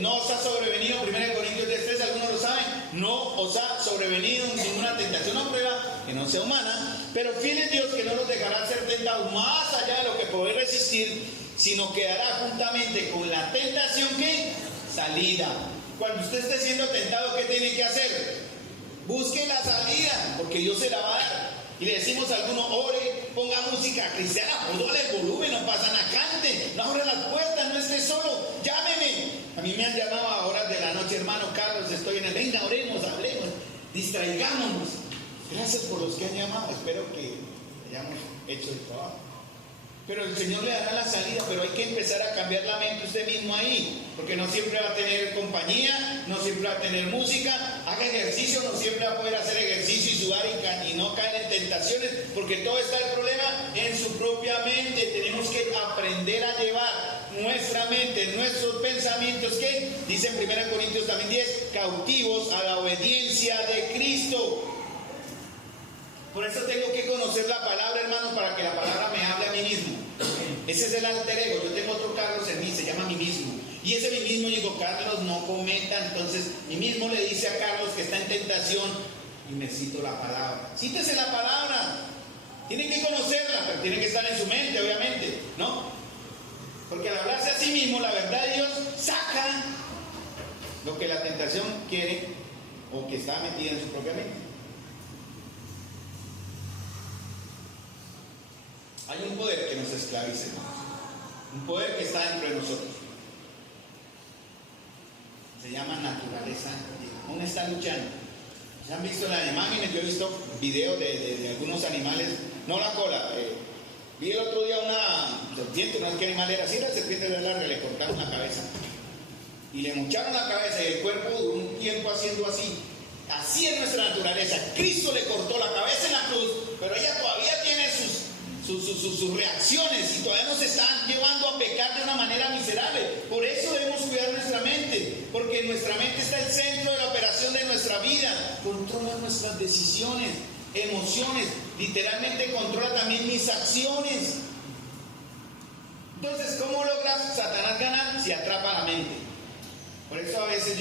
no os ha sobrevenido, 1 Corintios 10:3, algunos lo saben, no os ha sobrevenido ninguna tentación o prueba que no sea humana, pero fiel es Dios que no nos dejará ser tentados más allá de lo que poder resistir, sino que dará juntamente con la tentación que salida. Cuando usted esté siendo tentado, ¿qué tiene que hacer? Busque la salida, porque Dios se la va a dar. Y le decimos a algunos, ore, ponga música cristiana, o dale el volumen, no pasa nada, cante, no abra las puertas, no esté solo, llámeme. A mí me han llamado a horas de la noche, hermano Carlos, estoy en el, venga, oremos, hablemos, distraigámonos. Gracias por los que han llamado, espero que hayamos hecho el trabajo. Pero el Señor le dará la salida, pero hay que empezar a cambiar la mente usted mismo ahí, porque no siempre va a tener compañía, no siempre va a tener música, haga ejercicio, no siempre va a poder hacer ejercicio y sudar y no caer en tentaciones, porque todo está el problema en su propia mente. Tenemos que aprender a llevar nuestra mente, nuestros pensamientos, que dice en 1 Corintios también 10, cautivos a la obediencia de Cristo. Por eso tengo que conocer la palabra, hermanos, para que la palabra me hable a mí mismo. Ese es el alter ego. Yo tengo otro Carlos en mí, se llama mí mismo. Y ese mí mismo, digo, Carlos, no cometa. Entonces, mí mismo le dice a Carlos que está en tentación y necesito la palabra. Cítese la palabra. Tiene que conocerla, pero tiene que estar en su mente, obviamente, ¿no? Porque al hablarse a sí mismo, la verdad de Dios saca lo que la tentación quiere o que está metida en su propia mente. Hay un poder que nos esclaviza, un poder que está dentro de nosotros. Se llama naturaleza. Aún está luchando. ¿Se han visto las imágenes? Yo he visto videos de algunos animales, no la cola. Vi el otro día una serpiente, no sé qué animal era, así la serpiente de larga, le cortaron la cabeza. Y le mocharon la cabeza y el cuerpo duró un tiempo haciendo así. Así es nuestra naturaleza. Cristo le cortó la cabeza en la cruz, pero ella todavía tiene sus reacciones y todavía nos están llevando a pecar de una manera miserable. Por eso debemos cuidar nuestra mente, porque en nuestra mente está el centro de la operación de nuestra vida. Controla nuestras decisiones, emociones, literalmente controla también mis acciones. Entonces, ¿cómo logra Satanás ganar? Si atrapa la mente. Por eso a veces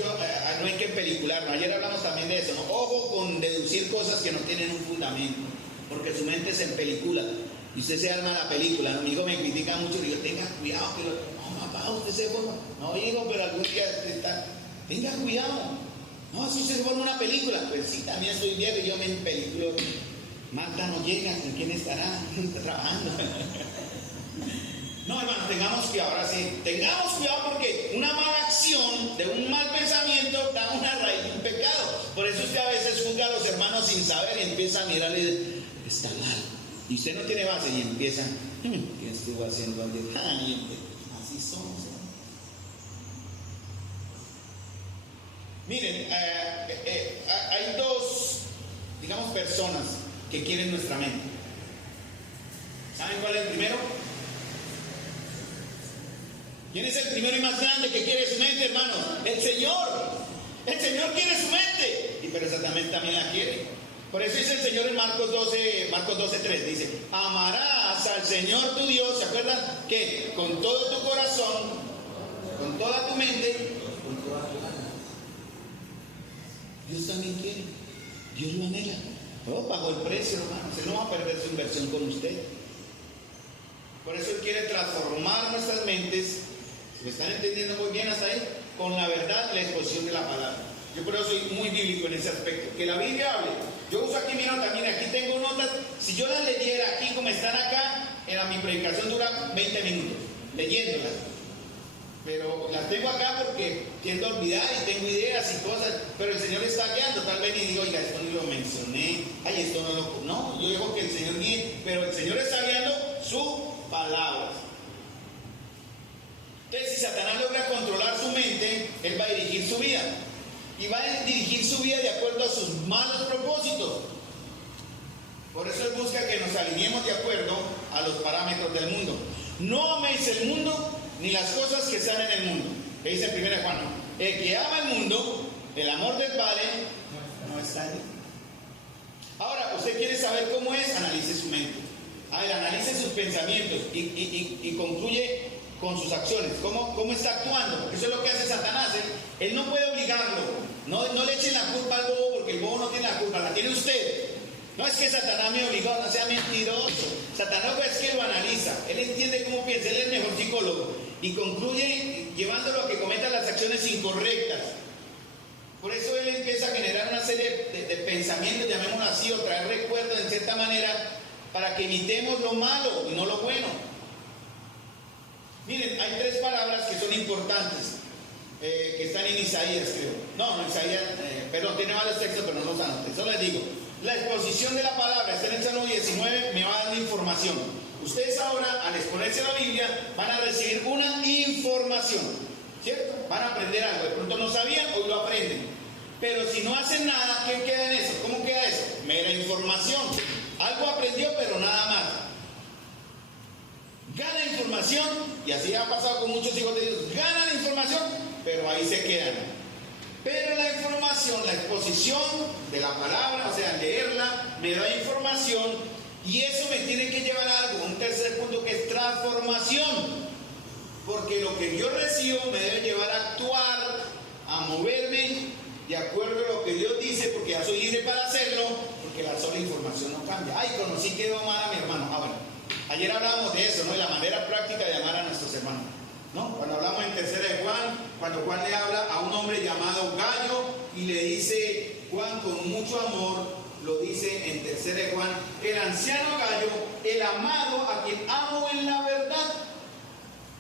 no hay que pelicularlo. Ayer hablamos también de eso, ¿no? Ojo con deducir cosas que no tienen un fundamento, porque su mente se empelicula. Y usted se arma la película, ¿no? Mi hijo me critica mucho y yo, tenga cuidado, que no, papá, usted se forma. No, hijo, pero algún día está, tenga cuidado. No, si usted se forma una película, pues sí, también soy viejo y yo me empeliculo. Marta no llega, ¿con quién estará? Trabajando. No, hermano, tengamos cuidado, ahora sí, tengamos cuidado, porque una mala acción de un mal pensamiento da una raíz de un pecado. Por eso usted a veces juzga a los hermanos sin saber y empieza a mirarle y dice, está mal. Y usted no tiene base y empieza, ¿qué estuvo haciendo ayer? Así somos. Miren, hay dos personas que quieren nuestra mente. ¿Saben cuál es el primero? ¿Quién es el primero y más grande que quiere su mente, hermanos? El Señor. El Señor quiere su mente. Pero Satanás también la quiere. Por eso dice el Señor en Marcos 12:3, dice: amarás al Señor tu Dios, ¿se acuerdan? Que con todo tu corazón, con toda tu mente, con toda tu alma. Dios también quiere. Dios lo anhela. Oh, pagó el precio, hermanos. Él no va a perder su inversión con usted. Por eso Él quiere transformar nuestras mentes. ¿Me están entendiendo muy bien hasta ahí? Con la verdad, la exposición de la palabra. Yo por eso soy muy bíblico en ese aspecto. Que la Biblia hable. Yo uso aquí mi nota, mira, aquí tengo notas. Si yo las leyera aquí como están acá, mi predicación dura 20 minutos, leyéndolas. Pero las tengo acá porque tiendo a olvidar y tengo ideas y cosas. Pero el Señor está guiando. Tal vez ni digo, oiga, esto ni lo mencioné. Ay, esto no lo... No, yo digo que el Señor guíe. Pero el Señor está guiando su palabra. Entonces, si Satanás logra controlar su mente, él va a dirigir su vida. Y va a dirigir su vida de acuerdo a sus malos propósitos. Por eso él busca que nos alineemos de acuerdo a los parámetros del mundo. No améis el mundo ni las cosas que están en el mundo. Que dice en 1 Juan: el que ama el mundo, el amor del Padre no está en él. Ahora, usted quiere saber cómo es, analice su mente. A ver, analice sus pensamientos y concluye con sus acciones, cómo está actuando. Eso es lo que hace Satanás. Él no puede obligarlo. No le echen la culpa al bobo, porque el bobo no tiene la culpa, la tiene usted. No es que Satanás me obligó, no sea mentiroso. Satanás es que lo analiza. Él entiende cómo piensa, él es el mejor psicólogo. Y concluye llevándolo a que cometa las acciones incorrectas. Por eso él empieza a generar una serie de pensamientos, llamémoslo así, o traer recuerdos en cierta manera, para que imitemos lo malo y no lo bueno. Miren, hay 3 palabras que son importantes, que están en Isaías, creo. No, Isaías, perdón, tiene varios textos, pero no los anoté. Solo les digo, la exposición de la palabra está en el Salmo 19, me va dando información. Ustedes ahora, al exponerse la Biblia, van a recibir una información, ¿cierto? Van a aprender algo. De pronto no sabían, hoy lo aprenden. Pero si no hacen nada, ¿qué queda en eso? ¿Cómo queda eso? Mera información. Algo aprendió, pero nada más. Gana información, y así ha pasado con muchos hijos de Dios. Ganan la información, pero ahí se quedan. Pero la información, la exposición de la palabra, o sea, leerla, me da información, y eso me tiene que llevar a algo, un tercer punto, que es transformación. Porque lo que yo recibo me debe llevar a actuar, a moverme de acuerdo a lo que Dios dice, porque ya soy libre para hacerlo, porque la sola información no cambia. Ay, conocí que debo amar a mi hermano. Ah, bueno, ayer hablábamos de eso, ¿no? De la manera práctica de amar a nuestros hermanos, ¿no? Cuando hablamos en 3 de Juan, cuando Juan le habla a un hombre llamado Gallo y le dice, Juan con mucho amor, lo dice en 3 de Juan, el anciano Gallo, el amado a quien amo en la verdad.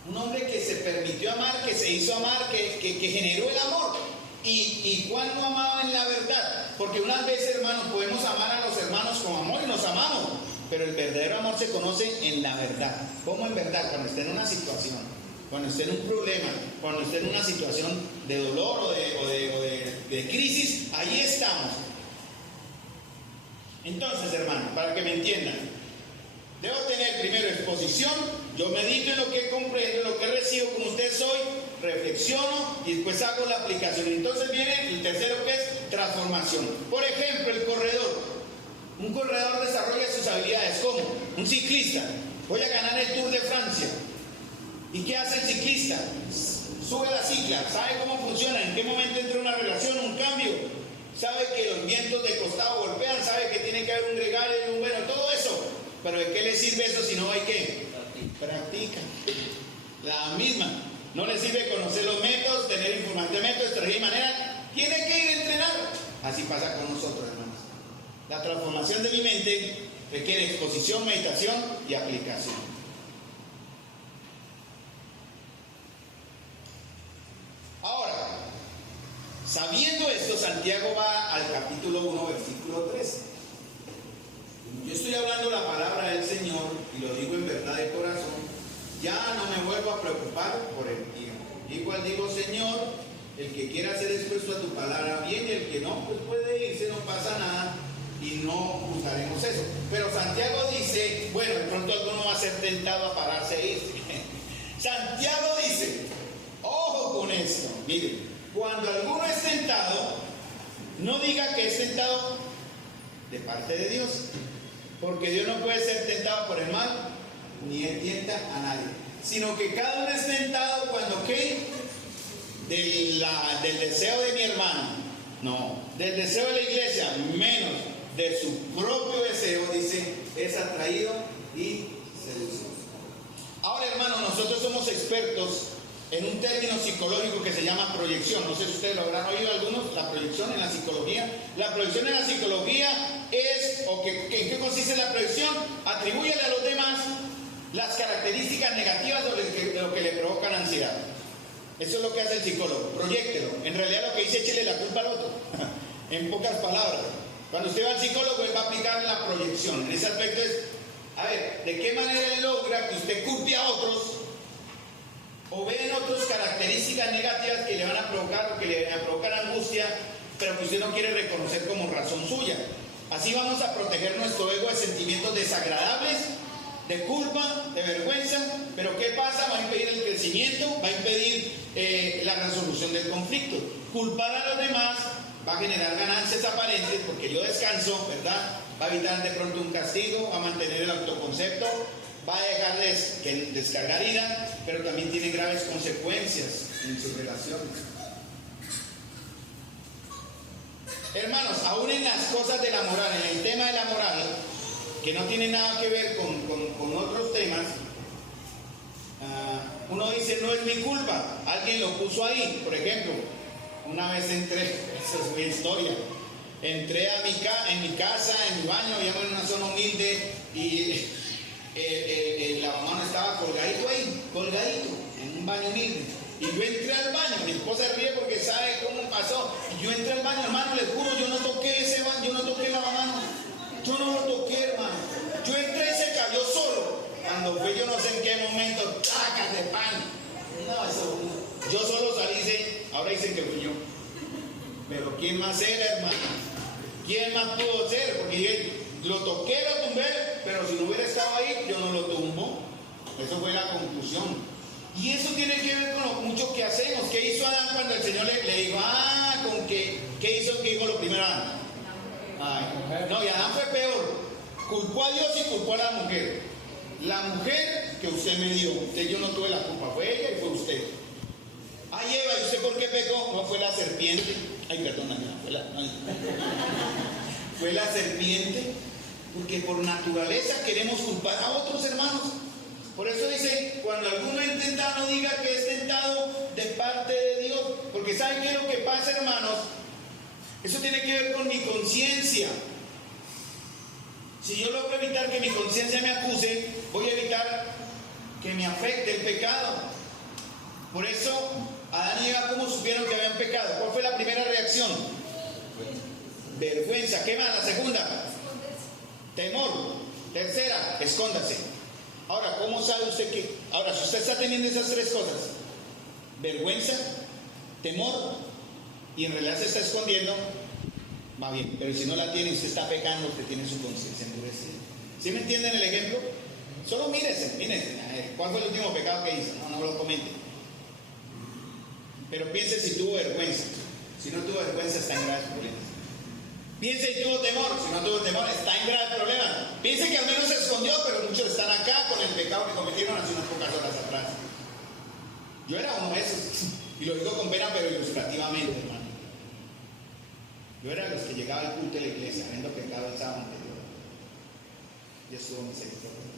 Un hombre que se permitió amar, que se hizo amar, que generó el amor. Y Juan no amaba en la verdad, porque unas veces, hermanos, podemos amar a los hermanos con amor y nos amamos, pero el verdadero amor se conoce en la verdad. ¿Cómo en verdad? Cuando esté en una situación, cuando esté en un problema, cuando esté en una situación de dolor o de crisis, ahí estamos. Entonces, hermanos, para que me entiendan, debo tener primero exposición, yo medito en lo que comprendo, en lo que recibo, como usted soy, reflexiono y después hago la aplicación. Entonces viene el tercero, que es transformación. Por ejemplo, el corredor. Un corredor desarrolla sus habilidades. ¿Cómo? Un ciclista. Voy a ganar el Tour de Francia. ¿Y qué hace el ciclista? Sube la cicla, sabe cómo funciona, en qué momento entra una relación, un cambio. Sabe que los vientos de costado golpean, sabe que tiene que haber un regalo y un bueno, todo eso. Pero ¿de qué le sirve eso si no hay qué? Practica. La misma. No le sirve conocer los métodos, tener información de métodos, estrategia y manera. Tiene que ir a entrenar. Así pasa con nosotros, hermanos. La transformación de mi mente requiere exposición, meditación y aplicación. Ahora, sabiendo esto, Santiago va al capítulo 1, versículo 13. Yo estoy hablando la palabra del Señor y lo digo en verdad de corazón. Ya no me vuelvo a preocupar por el tiempo. Igual digo, Señor, el que quiera ser expuesto a tu palabra bien, y el que no, pues puede irse, no pasa nada. y no juzgaremos eso. Pero Santiago dice, bueno, de pronto alguno va a ser tentado a pararse ahí. Santiago dice, ojo con esto, miren, cuando alguno es tentado, no diga que es tentado de parte de Dios, porque Dios no puede ser tentado por el mal, ni él tienta a nadie, sino que cada uno es tentado cuando ¿qué? Del deseo de mi hermano, no, del deseo de la iglesia, menos de su propio deseo, dice, es atraído y seducido. Ahora, hermanos, nosotros somos expertos en un término psicológico que se llama proyección. No sé si ustedes lo habrán oído algunos, la proyección en la psicología. La proyección en la psicología es, ¿en qué consiste la proyección? Atribúyele a los demás las características negativas de lo que le provocan ansiedad. Eso es lo que hace el psicólogo, proyéctelo. En realidad lo que dice, échele la culpa al otro. En pocas palabras. Cuando usted va al psicólogo, él va a aplicar la proyección. En ese aspecto es, a ver, ¿de qué manera él logra que usted culpe a otros o ve en otros características negativas que le van a provocar o que le van a provocar angustia, pero que usted no quiere reconocer como razón suya? Así vamos a proteger nuestro ego de sentimientos desagradables, de culpa, de vergüenza. Pero ¿qué pasa? Va a impedir el crecimiento, va a impedir la resolución del conflicto. Culpar a los demás va a generar ganancias aparentes porque yo descanso, ¿verdad? Va a evitar de pronto un castigo, va a mantener el autoconcepto, va a dejar de descargar ira, pero también tiene graves consecuencias en sus relaciones. Hermanos, aún en las cosas de la moral, en el tema de la moral, que no tiene nada que ver con otros temas, uno dice, no es mi culpa, alguien lo puso ahí. Por ejemplo, una vez entré, esa es mi historia, entré en mi casa, en mi baño, vivíamos en una zona humilde y el lavamanos estaba colgadito ahí, en un baño humilde. Y yo entré al baño, mi esposa ríe porque sabe cómo pasó. Y yo entré al baño, hermano, les juro, yo no toqué ese baño, yo no toqué el lavamanos. Yo no lo toqué, hermano. Yo entré y se cayó solo. Cuando fue, yo no sé en qué momento, ¡tacas de pan! No, eso, yo solo salí y dice, ahora dicen que fui yo. Pero ¿quién más era, hermano? ¿Quién más pudo ser? Porque dije, lo toqué, lo tumbé, pero si no hubiera estado ahí, yo no lo tumbo. Eso fue la conclusión. Y eso tiene que ver con lo mucho que hacemos. ¿Qué hizo Adán cuando el Señor le dijo, con qué hizo? ¿Qué dijo lo primero Adán? No, y Adán fue peor. Culpó a Dios y culpó a la mujer. La mujer que usted me dio, yo no tuve la culpa, fue ella y fue usted. Ay, Eva, ¿y usted por qué pecó? No, fue la serpiente. Ay, perdón, fue la serpiente, porque por naturaleza queremos culpar a otros hermanos. Por eso dice, cuando alguno es tentado, no diga que es tentado de parte de Dios, porque ¿saben qué es lo que pasa, hermanos? Eso tiene que ver con mi conciencia. Si yo logro evitar que mi conciencia me acuse, voy a evitar que me afecte el pecado. Por eso, Adán y Eva, ¿cómo supieron que habían pecado? ¿Cuál fue la primera reacción? Vergüenza. ¿Qué más? La segunda, temor. Tercera, escóndase. Ahora, ¿cómo sabe usted que? Ahora, si usted está teniendo esas tres cosas, vergüenza, temor, y en realidad se está escondiendo, va bien. Pero si no la tiene y usted está pecando, usted tiene su conciencia endurecida. ¿Sí me entienden el ejemplo? Solo mírese. A ver, ¿cuál fue el último pecado que hizo? No lo comente. Pero piense si tuvo vergüenza. Si no tuvo vergüenza, está en graves problemas. Piense si tuvo temor. Si no tuvo temor, está en graves problemas. Piense que al menos se escondió, pero muchos están acá con el pecado que cometieron hace unas pocas horas atrás. Yo era uno de esos. Y lo digo con pena, pero ilustrativamente, hermano. Yo era de los que llegaba al culto de la iglesia, habiendo pecado el sábado anterior. Y estuvo misericordia.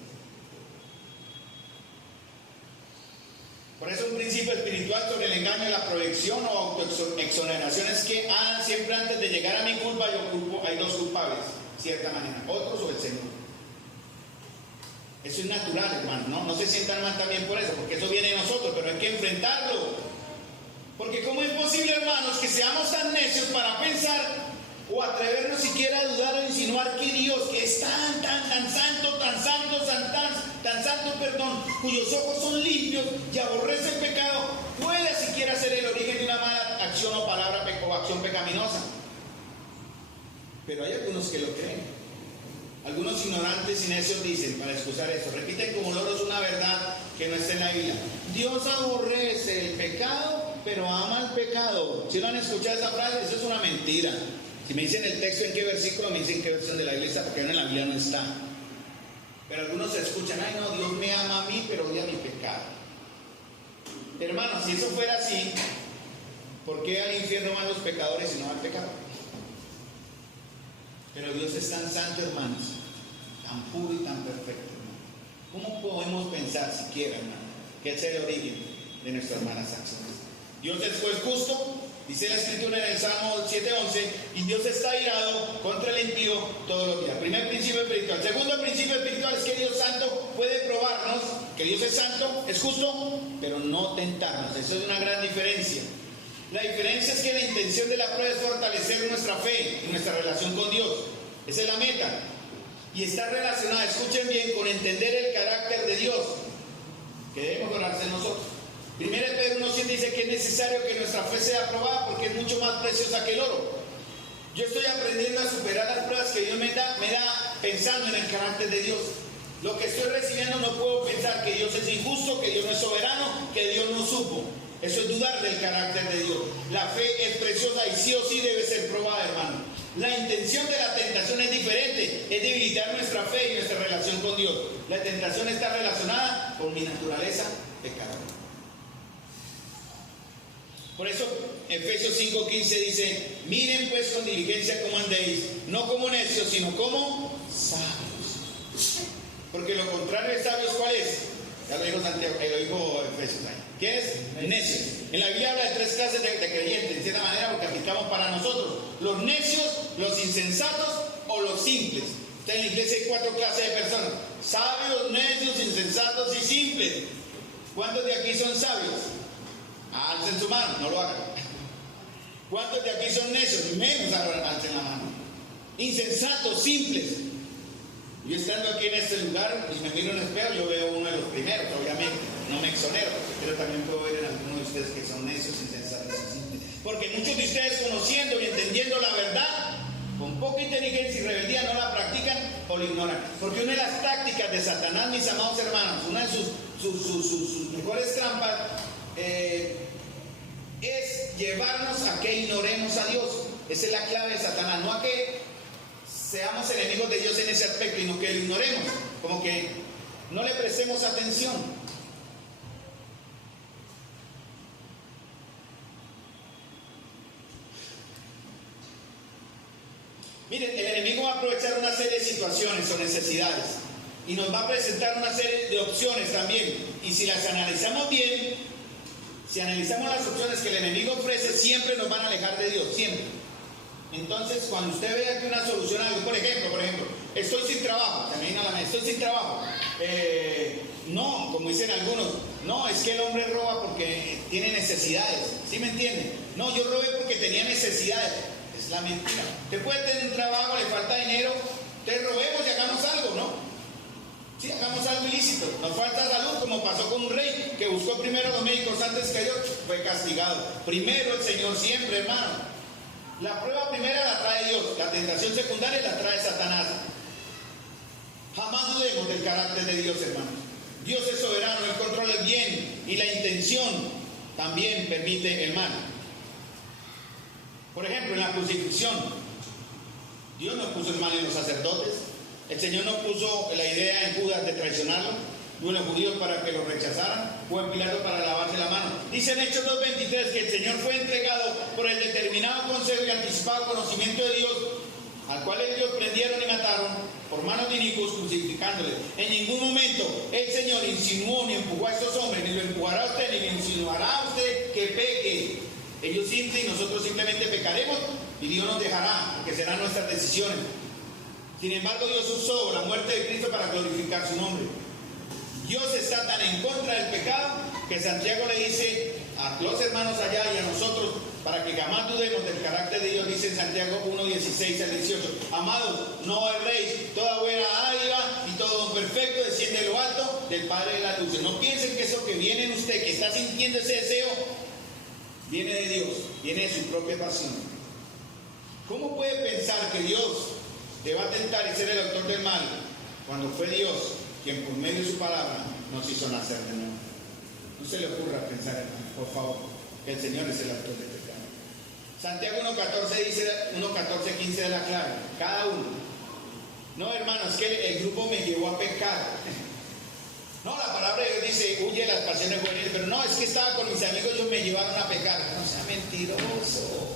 Por eso un principio espiritual sobre el engaño, la proyección o autoexoneración es que siempre antes de llegar a mi culpa yo culpo, hay dos culpables, de cierta manera, otros o el Señor. Eso es natural, hermano, no se sientan mal también por eso, porque eso viene de nosotros, pero hay que enfrentarlo. Porque ¿cómo es posible, hermanos, que seamos tan necios para pensar o atrevernos siquiera a dudar o insinuar que Dios, que es tan santo, cuyos ojos son limpios y aborrece el pecado, puede siquiera ser el origen de una mala acción o palabra o acción pecaminosa? Pero hay algunos que lo creen. Algunos ignorantes y necios dicen, para excusar eso, repiten como loros una verdad que no está en la Biblia. Dios aborrece el pecado, pero ama el pecador. ¿Sí lo han escuchado esa frase? Eso es una mentira. Si me dicen el texto en qué versículo, me dicen qué versión de la iglesia, porque en la Biblia no está. Pero algunos se escuchan, ay no, Dios me ama a mí, pero odia mi pecado. Hermanos, si eso fuera así, ¿por qué al infierno van los pecadores y no al pecado? Pero Dios es tan santo, hermanos, tan puro y tan perfecto, hermano. ¿Cómo podemos pensar siquiera, hermano, que es el origen de nuestras malas acciones? Dios es juez justo, dice la Escritura en el Salmo 7:11, y Dios está airado contra el impío todos los días. Primer principio espiritual. Segundo principio espiritual es que Dios santo puede probarnos que Dios es santo, es justo, pero no tentarnos. Eso es una gran diferencia. La diferencia es que la intención de la prueba es fortalecer nuestra fe y nuestra relación con Dios. Esa es la meta. Y está relacionada, escuchen bien, con entender el carácter de Dios, que debemos conocer nosotros. 1 Pedro 1:7 dice que es necesario que nuestra fe sea aprobada porque es mucho más preciosa que el oro. Yo estoy aprendiendo a superar las pruebas que Dios me da pensando en el carácter de Dios. Lo que estoy recibiendo no puedo pensar que Dios es injusto, que Dios no es soberano, que Dios no supo. Eso es dudar del carácter de Dios. La fe es preciosa y sí o sí debe ser probada, hermano. La intención de la tentación es diferente, es debilitar nuestra fe y nuestra relación con Dios. La tentación está relacionada con mi naturaleza pecadora. Por eso Efesios 5:15 dice, miren pues con diligencia cómo andéis, no como necios, sino como sabios. Porque lo contrario de sabios, ¿cuál es? Ya lo dijo Santiago, lo dijo Efesios ahí. ¿Qué es? Necios. En la Biblia habla de tres clases de creyentes, de cierta manera, porque aplicamos para nosotros. Los necios, los insensatos o los simples. Entonces, en la iglesia hay cuatro clases de personas: sabios, necios, insensatos y simples. ¿Cuántos de aquí son sabios? Alcen su mano, no lo hagan. ¿Cuántos de aquí son necios? Menos alcen la mano. Insensatos, simples. Yo estando aquí en este lugar y me miro en el espejo, yo veo uno de los primeros, obviamente, no me exonero, pero también puedo ver en algunos de ustedes que son necios, insensatos y simples. Porque muchos de ustedes, conociendo y entendiendo la verdad, con poca inteligencia y rebeldía no la practican o la ignoran. Porque una de las tácticas de Satanás, mis amados hermanos, una de sus mejores trampas es llevarnos a que ignoremos a Dios. Esa es la clave de Satanás, no a que seamos enemigos de Dios en ese aspecto, sino que lo ignoremos, como que no le prestemos atención. Miren, el enemigo va a aprovechar una serie de situaciones o necesidades y nos va a presentar una serie de opciones también, y si las analizamos bien, si analizamos las opciones que el enemigo ofrece, siempre nos van a alejar de Dios, siempre. Entonces, cuando usted vea que una solución a algo, por ejemplo, estoy sin trabajo, se me viene a la mente, estoy sin trabajo. No, como dicen algunos, no, es que el hombre roba porque tiene necesidades, ¿sí me entienden? No, yo robé porque tenía necesidades. Es la mentira. Usted puede tener un trabajo, le falta dinero, te robemos y hagamos algo, ¿no? Sí, hagamos algo ilícito. Nos falta salud, como pasó con un rey que buscó primero a los médicos antes que Dios, fue castigado. Primero el Señor siempre, hermano. La prueba primera la trae Dios, la tentación secundaria la trae Satanás. Jamás dudemos del carácter de Dios, hermano. Dios es soberano, Él controla el bien y la intención también permite el mal. Por ejemplo, en la crucifixión, Dios no puso el mal en los sacerdotes. El Señor no puso la idea en Judas de traicionarlo, o en los judíos para que lo rechazaran, o en Pilato para lavarse la mano. Dice en Hechos 2:23 que el Señor fue entregado por el determinado consejo y anticipado conocimiento de Dios, al cual ellos prendieron y mataron por manos de inicuos, crucificándole. En ningún momento el Señor insinuó ni empujó a estos hombres, ni lo empujará a usted, ni le insinuará a usted que peque. Ellos simples y nosotros simplemente pecaremos y Dios nos dejará, porque serán nuestras decisiones. Sin embargo, Dios usó la muerte de Cristo para glorificar su nombre. Dios está tan en contra del pecado que Santiago le dice a los hermanos allá y a nosotros, para que jamás dudemos del carácter de Dios, dice en Santiago 1:16-18. Amados, no erréis, toda buena dádiva y todo don perfecto desciende de lo alto del Padre de las luces. No piensen que eso que viene en usted, que está sintiendo ese deseo, viene de Dios, viene de su propia pasión. ¿Cómo puede pensar que Dios te va a tentar y ser el autor del mal cuando fue Dios quien por medio de su palabra nos hizo nacer de nuevo? No se le ocurra pensar, hermano, por favor, que el Señor es el autor del pecado. Santiago 1.14 dice, 1.14.15 de la clave, cada uno. No, hermano, es que el grupo me llevó a pecar. No, la palabra de Dios dice, huye de las pasiones juveniles, pero no, es que estaba con mis amigos, ellos me llevaron a pecar. No sea mentiroso.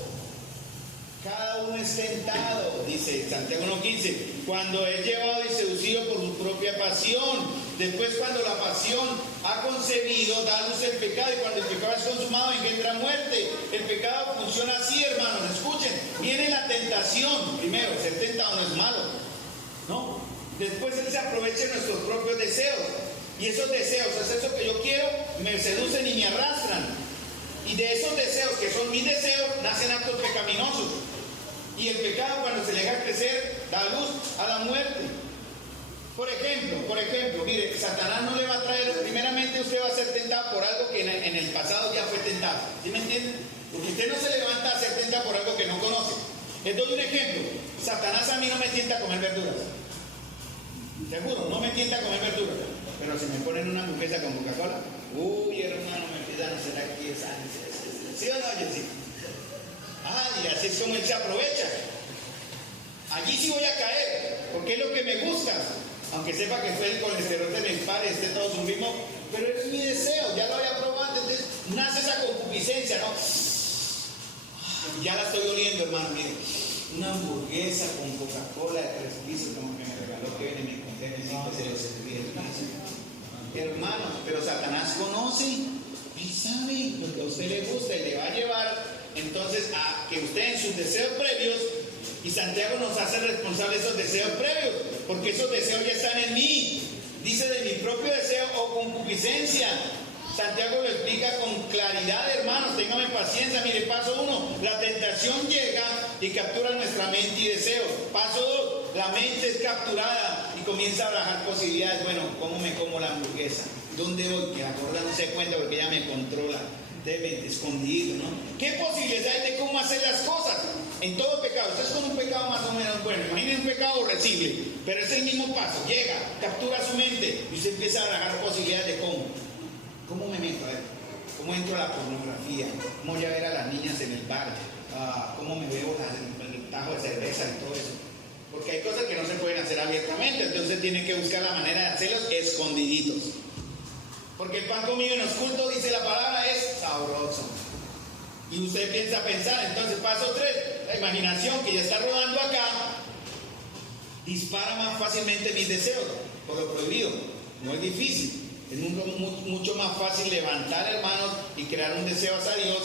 Cada uno es tentado, dice Santiago 1.15, cuando es llevado y seducido por su propia pasión. Después, cuando la pasión ha concebido, da luz el pecado, y cuando el pecado es consumado, engendra muerte. El pecado funciona así, hermanos, escuchen. Viene la tentación, primero, ser tentado no es malo, ¿no? Después él se aprovecha de nuestros propios deseos, y esos deseos, es eso que yo quiero, me seducen y me arrastran. Y de esos deseos, que son mis deseos, nacen actos pecaminosos. Y el pecado, cuando se le deja crecer, da luz a la muerte. Por ejemplo, mire, Satanás no le va a traer, primeramente usted va a ser tentado por algo que en el pasado ya fue tentado. ¿Sí me entienden? Porque usted no se levanta a ser tentado por algo que no conoce. Les doy un ejemplo. Satanás a mí no me tienta a comer verduras. Seguro, no me tienta a comer verduras. Pero si me ponen una hamburguesa con Coca-Cola, uy, hermano, me empiezan a hacer aquí esa. ¿Sí o no, oye, sí? Y así es como él se aprovecha. Allí sí voy a caer, porque es lo que me gusta. Aunque sepa que fue el colesterol de mi padre, esté todo su mismo, pero es mi deseo, ya lo había probado, entonces nace esa concupiscencia, ¿no? Ya la estoy oliendo, hermano, mire. Una hamburguesa con Coca-Cola de 3 pisos, como que me regaló Kevin y me conté en 5 se los serví. Hermanos, pero Satanás conoce, él sabe lo que a usted le gusta y le va a llevar entonces a que usted en sus deseos previos, y Santiago nos hace responsable de esos deseos previos, porque esos deseos ya están en mí. Dice de mi propio deseo o concupiscencia. Santiago lo explica con claridad, hermanos, ténganme paciencia. Mire, paso 1, la tentación llega y captura nuestra mente y deseos. Paso 2, la mente es capturada y comienza a barajar posibilidades. Bueno, ¿cómo me como la hamburguesa? ¿Dónde voy? Que la gorda no se cuenta porque ella me controla. Deben escondido, ¿no? ¿Qué posibilidades hay de cómo hacer las cosas? En todo pecado, usted es con un pecado más o menos bueno, imaginen un pecado aborrecible, pero es el mismo paso, llega, captura su mente y usted empieza a barajar posibilidades de cómo me meto, cómo entro a la pornografía, cómo voy a ver a las niñas en el bar, cómo me veo el tajo de cerveza y todo eso, porque hay cosas que no se pueden hacer abiertamente, entonces tiene que buscar la manera de hacerlos escondiditos. Porque el pan comido en los cultos, dice la palabra, es sabroso. Y usted piensa pensar, entonces paso 3, la imaginación que ya está rodando acá, dispara más fácilmente mis deseos, por lo prohibido. No es difícil, es mucho más fácil levantar, hermanos, y crear un deseo hacia Dios,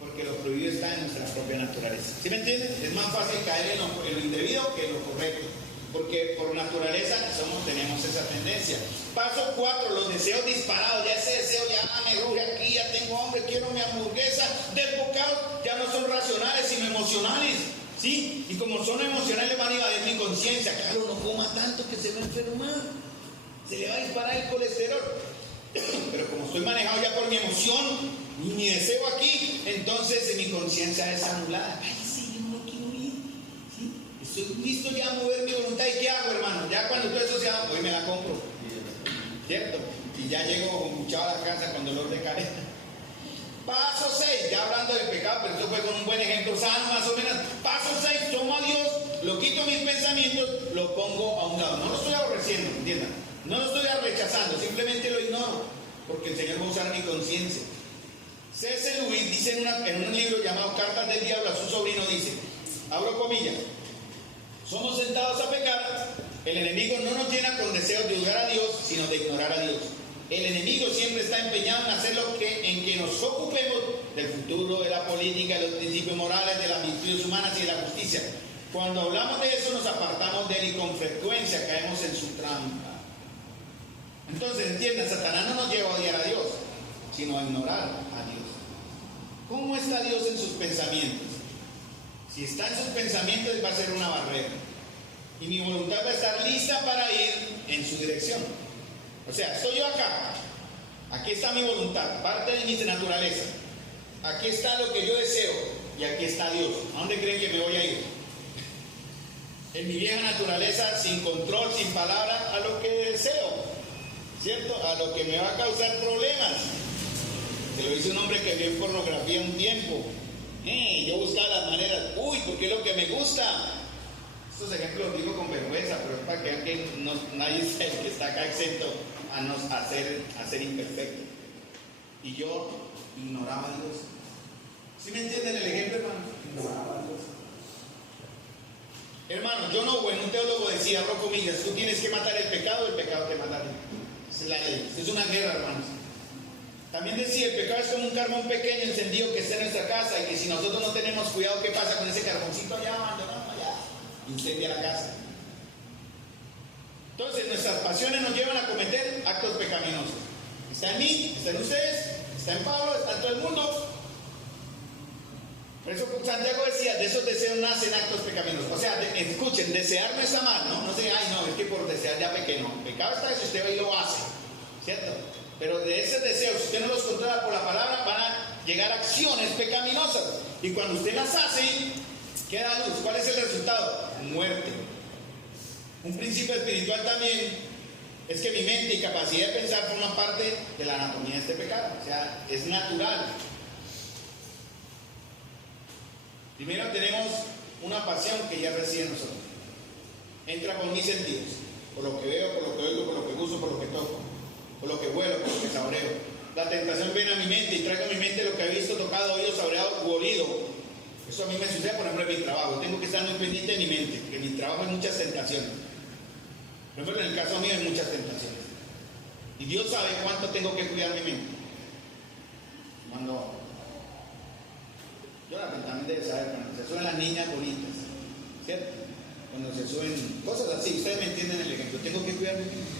porque lo prohibido está en nuestra propia naturaleza. ¿Sí me entienden? Es más fácil caer en lo indebido que en lo correcto. Porque por naturaleza tenemos esa tendencia. Paso 4, los deseos disparados. Ya ese deseo ya me ruge aquí, ya tengo hambre, quiero mi hamburguesa. Desbocados ya no son racionales, sino emocionales. ¿Sí? Y como son emocionales van a invadir mi conciencia. Claro, no coma tanto que se va a enfermar. Se le va a disparar el colesterol. Pero como estoy manejado ya por mi emoción y mi deseo aquí, entonces mi conciencia es anulada. Ay, sí, yo no lo quiero ir. ¿Sí? Estoy listo ya a mover mi voluntad. ¿Y qué hago, hermano? Ya cuando todo eso se da, hoy me la compro. ¿Cierto? Y ya llego muchado a la casa con dolor de cabeza. Paso 6, ya hablando del pecado, pero esto fue con un buen ejemplo sano más o menos. Paso 6, tomo a Dios, lo quito mis pensamientos, lo pongo a un lado. No lo estoy aborreciendo, ¿entiendan? No lo estoy rechazando, simplemente lo ignoro, porque el Señor va a usar mi conciencia. C.S. Lewis dice en un libro llamado Cartas del Diablo a su sobrino, dice, abro comillas, somos sentados a pecar, el enemigo no nos llena con deseos de juzgar a Dios, sino de ignorar a Dios. El enemigo siempre está empeñado en hacer en que nos ocupemos del futuro, de la política, de los principios morales, de las virtudes humanas y de la justicia. Cuando hablamos de eso nos apartamos de él y con frecuencia caemos en su trampa. Entonces entiendan, Satanás no nos lleva a odiar a Dios, sino a ignorar a Dios. ¿Cómo está Dios en sus pensamientos? Si está en sus pensamientos, él va a ser una barrera. Y mi voluntad va a estar lista para ir en su dirección. O sea, estoy yo acá. Aquí está mi voluntad, parte de mi naturaleza. Aquí está lo que yo deseo. y aquí está Dios. ¿A dónde creen que me voy a ir? En mi vieja naturaleza, sin control, sin palabra, a lo que deseo, ¿cierto? A lo que me va a causar problemas. Se lo dice un hombre que vio en pornografía un tiempo. Yo buscaba las maneras, porque es lo que me gusta. Estos ejemplos los digo con vergüenza, pero es para que vean que nadie es el que está acá exento a ser imperfecto. Y yo ignoraba a Dios. ¿Sí me entienden el ejemplo, hermano? Ignoraba a Dios. Hermano, John Owen, un teólogo, decía, abro comillas, tú tienes que matar el pecado te mata a ti. Esa es la ley. Es una guerra, hermanos. También decía, el pecado es como un carbón pequeño encendido que está en nuestra casa y que si nosotros no tenemos cuidado, ¿qué pasa con ese carboncito allá abandonado allá? Incendia la casa. Entonces nuestras pasiones nos llevan a cometer actos pecaminosos. Está en mí, está en ustedes, está en Pablo, está en todo el mundo. Por eso Santiago decía, de esos deseos nacen actos pecaminosos. O sea, escuchen, desear no está mal, ¿no? No sé, es que por desear ya pequé, no. Pecado está si usted va y lo hace, ¿cierto? Pero de esos deseos, si usted no los controla por la palabra, van a llegar acciones pecaminosas. Y cuando usted las hace, queda luz. ¿Cuál es el resultado? Muerte. Un principio espiritual también es que mi mente y capacidad de pensar forman parte de la anatomía de este pecado. O sea, es natural. Primero tenemos una pasión que ya reside en nosotros. Entra por mis sentidos. Por lo que veo, por lo que oigo, por lo que uso, por lo que toco. Por lo que huelo, por lo que saboreo. La tentación viene a mi mente y traigo a mi mente lo que he visto, tocado, oído, saboreado u olido. Eso a mí me sucede, por ejemplo, en mi trabajo. Tengo que estar muy pendiente de mi mente, porque en mi trabajo hay muchas tentaciones. Por ejemplo, en el caso mío hay muchas tentaciones. Y Dios sabe cuánto tengo que cuidar mi mente. Cuando Jonathan también debe saber, cuando se suben las niñas bonitas, ¿cierto? Cuando se suben cosas así, ustedes me entienden el ejemplo. Tengo que cuidar mi mente.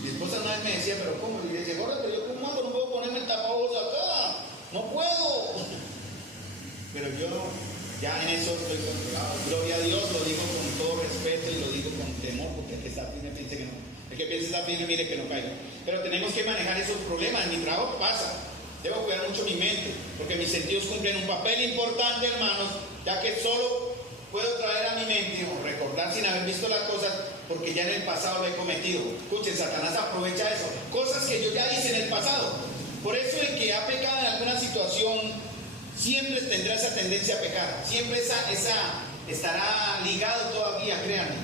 Mi esposa una vez me decía, pero ¿cómo? Y le decía, gorda, pero yo como ando, no puedo ponerme el tapabocas acá, no puedo. Pero yo ya en eso estoy controlado. Gloria a Dios, lo digo con todo respeto y lo digo con temor, porque el que está firme piense que no. El que piense está firme, mire que no caiga. Pero tenemos que manejar esos problemas. En mi trabajo pasa. Debo cuidar mucho mi mente, porque mis sentidos cumplen un papel importante, hermanos, ya que solo puedo traer a mi mente o recordar sin haber visto las cosas, porque ya en el pasado lo he cometido. Escuchen, Satanás aprovecha eso. Cosas que yo ya hice en el pasado. Por eso el que ha pecado en alguna situación siempre tendrá esa tendencia a pecar. Siempre esa estará ligado todavía, créanme.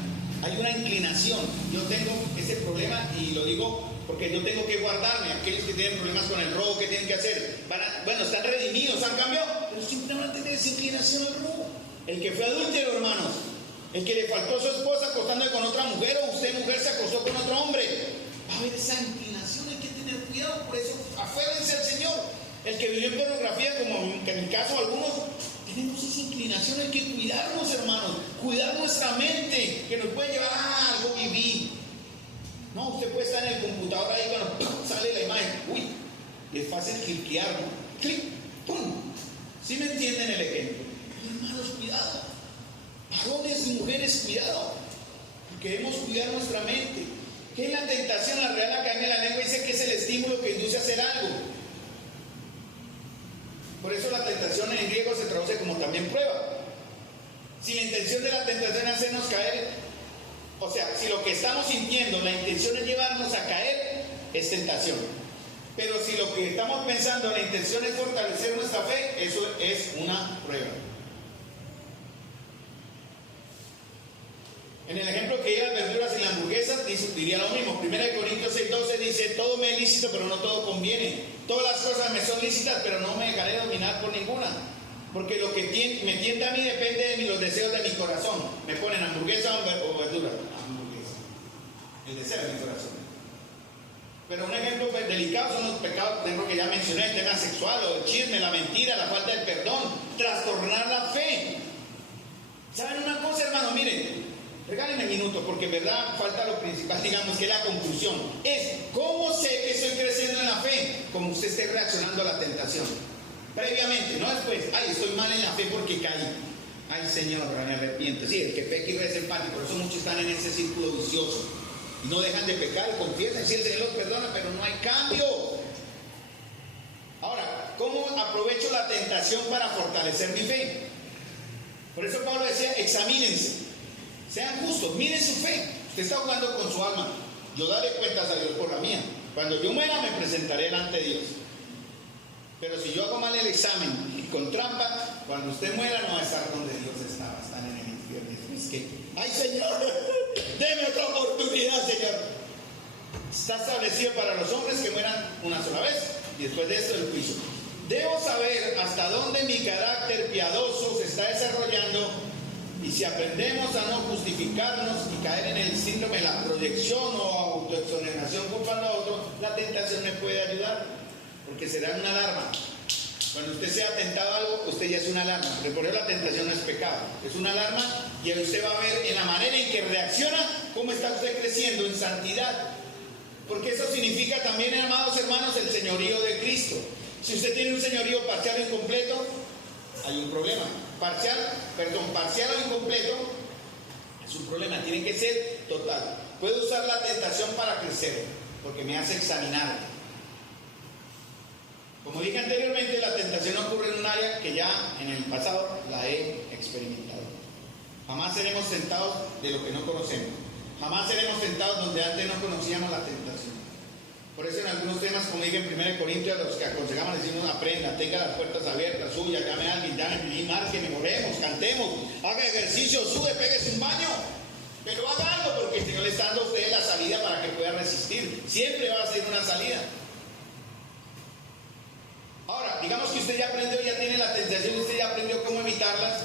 Hay una inclinación. Yo tengo ese problema y lo digo porque yo tengo que guardarme. Aquellos que tienen problemas con el robo, ¿qué tienen que hacer? Están redimidos, han cambiado, pero siempre van a tener esa inclinación al robo. El que fue adúltero, hermanos, el que le faltó a su esposa acostándose con otra mujer, o usted, mujer, se acostó con otro hombre, va a haber esa inclinación, hay que tener cuidado. Por eso, afuérense al Señor. El que vivió en pornografía, como en mi caso algunos, tenemos esa inclinación, hay que cuidarnos, hermanos, cuidar nuestra mente, que nos puede llevar a algo viví. No, usted puede estar en el computador ahí cuando ¡pum! Sale la imagen, es fácil cliquear, ¿no? Clic, ¡pum! ¿Sí me entienden el ejemplo? Hermanos, cuidado. Varones y mujeres, cuidado. Porque debemos cuidar nuestra mente. ¿Qué es la tentación? La Real Academia de la Lengua dice que es el estímulo que induce a hacer algo. Por eso la tentación en griego se traduce como también prueba. Si la intención de la tentación es hacernos caer, o sea, si lo que estamos sintiendo, la intención es llevarnos a caer, es tentación. Pero si lo que estamos pensando, la intención es fortalecer nuestra fe, eso es una prueba. En el ejemplo que lleva las verduras y las hamburguesas, diría lo mismo. 1 Corintios 6:12 dice, todo me es lícito, pero no todo conviene. Todas las cosas me son lícitas, pero no me dejaré dominar por ninguna. Porque lo que me tienta a mí depende de los deseos de mi corazón. Me ponen hamburguesa o verdura. Hamburguesa. El deseo de mi corazón. Pero un ejemplo delicado son los pecados, por ejemplo, que ya mencioné, el tema sexual, o el chisme, la mentira, la falta de perdón, trastornar la fe. ¿Saben una cosa, hermano? Miren, regálenme minutos, porque en verdad falta lo principal, digamos, que es la conclusión. Es, ¿cómo sé que estoy creciendo en la fe? Como usted esté reaccionando a la tentación. Previamente, no después. Ay, estoy mal en la fe porque caí. Ay, Señor, me arrepiento. Sí, el que peca y reza el pan. Por eso muchos están en ese círculo vicioso. Y no dejan de pecar, confiesan, sí, el Señor los perdona, pero no hay cambio. Ahora, ¿cómo aprovecho la tentación para fortalecer mi fe? Por eso Pablo decía, examínense, sean justos, miren su fe. Usted está jugando con su alma. Yo daré cuentas a Dios por la mía. Cuando yo muera me presentaré delante de Dios. Pero si yo hago mal el examen y con trampa, cuando usted muera no va a estar donde Dios estaba, están en el infierno. Es que, ay Señor, deme otra oportunidad, Señor. Está establecido para los hombres que mueran una sola vez y después de esto el juicio. Debo saber hasta dónde mi carácter piadoso se está desarrollando, y si aprendemos a no justificarnos y caer en el síndrome de la proyección o autoexoneración culpando a otro, la tentación me puede ayudar, porque será una alarma. Cuando usted sea tentado a algo, usted ya es una alarma, porque por eso la tentación no es pecado, es una alarma, y usted va a ver en la manera en que reacciona cómo está usted creciendo en santidad. Porque eso significa también, amados hermanos, el señorío de Cristo. Si usted tiene un señorío parcial o incompleto, hay un problema. Parcial o incompleto es un problema, tiene que ser total. Puedo usar la tentación para crecer, porque me hace examinar. Como dije anteriormente, la tentación ocurre en un área que ya en el pasado la he experimentado. Jamás seremos tentados de lo que no conocemos. Jamás seremos tentados donde antes no conocíamos la tentación. Por eso en algunos temas, como dije en 1 Corintios, a los que aconsejamos decimos: aprenda, tenga las puertas abiertas, suya, llame a alguien, llame, marque, moremos, cantemos, haga ejercicio, sube, péguese un baño. Pero haga algo, porque el Señor le está dando a usted la salida para que pueda resistir. Siempre va a ser una salida. Ahora, digamos que usted ya aprendió, ya tiene la tentación, usted ya aprendió cómo evitarlas.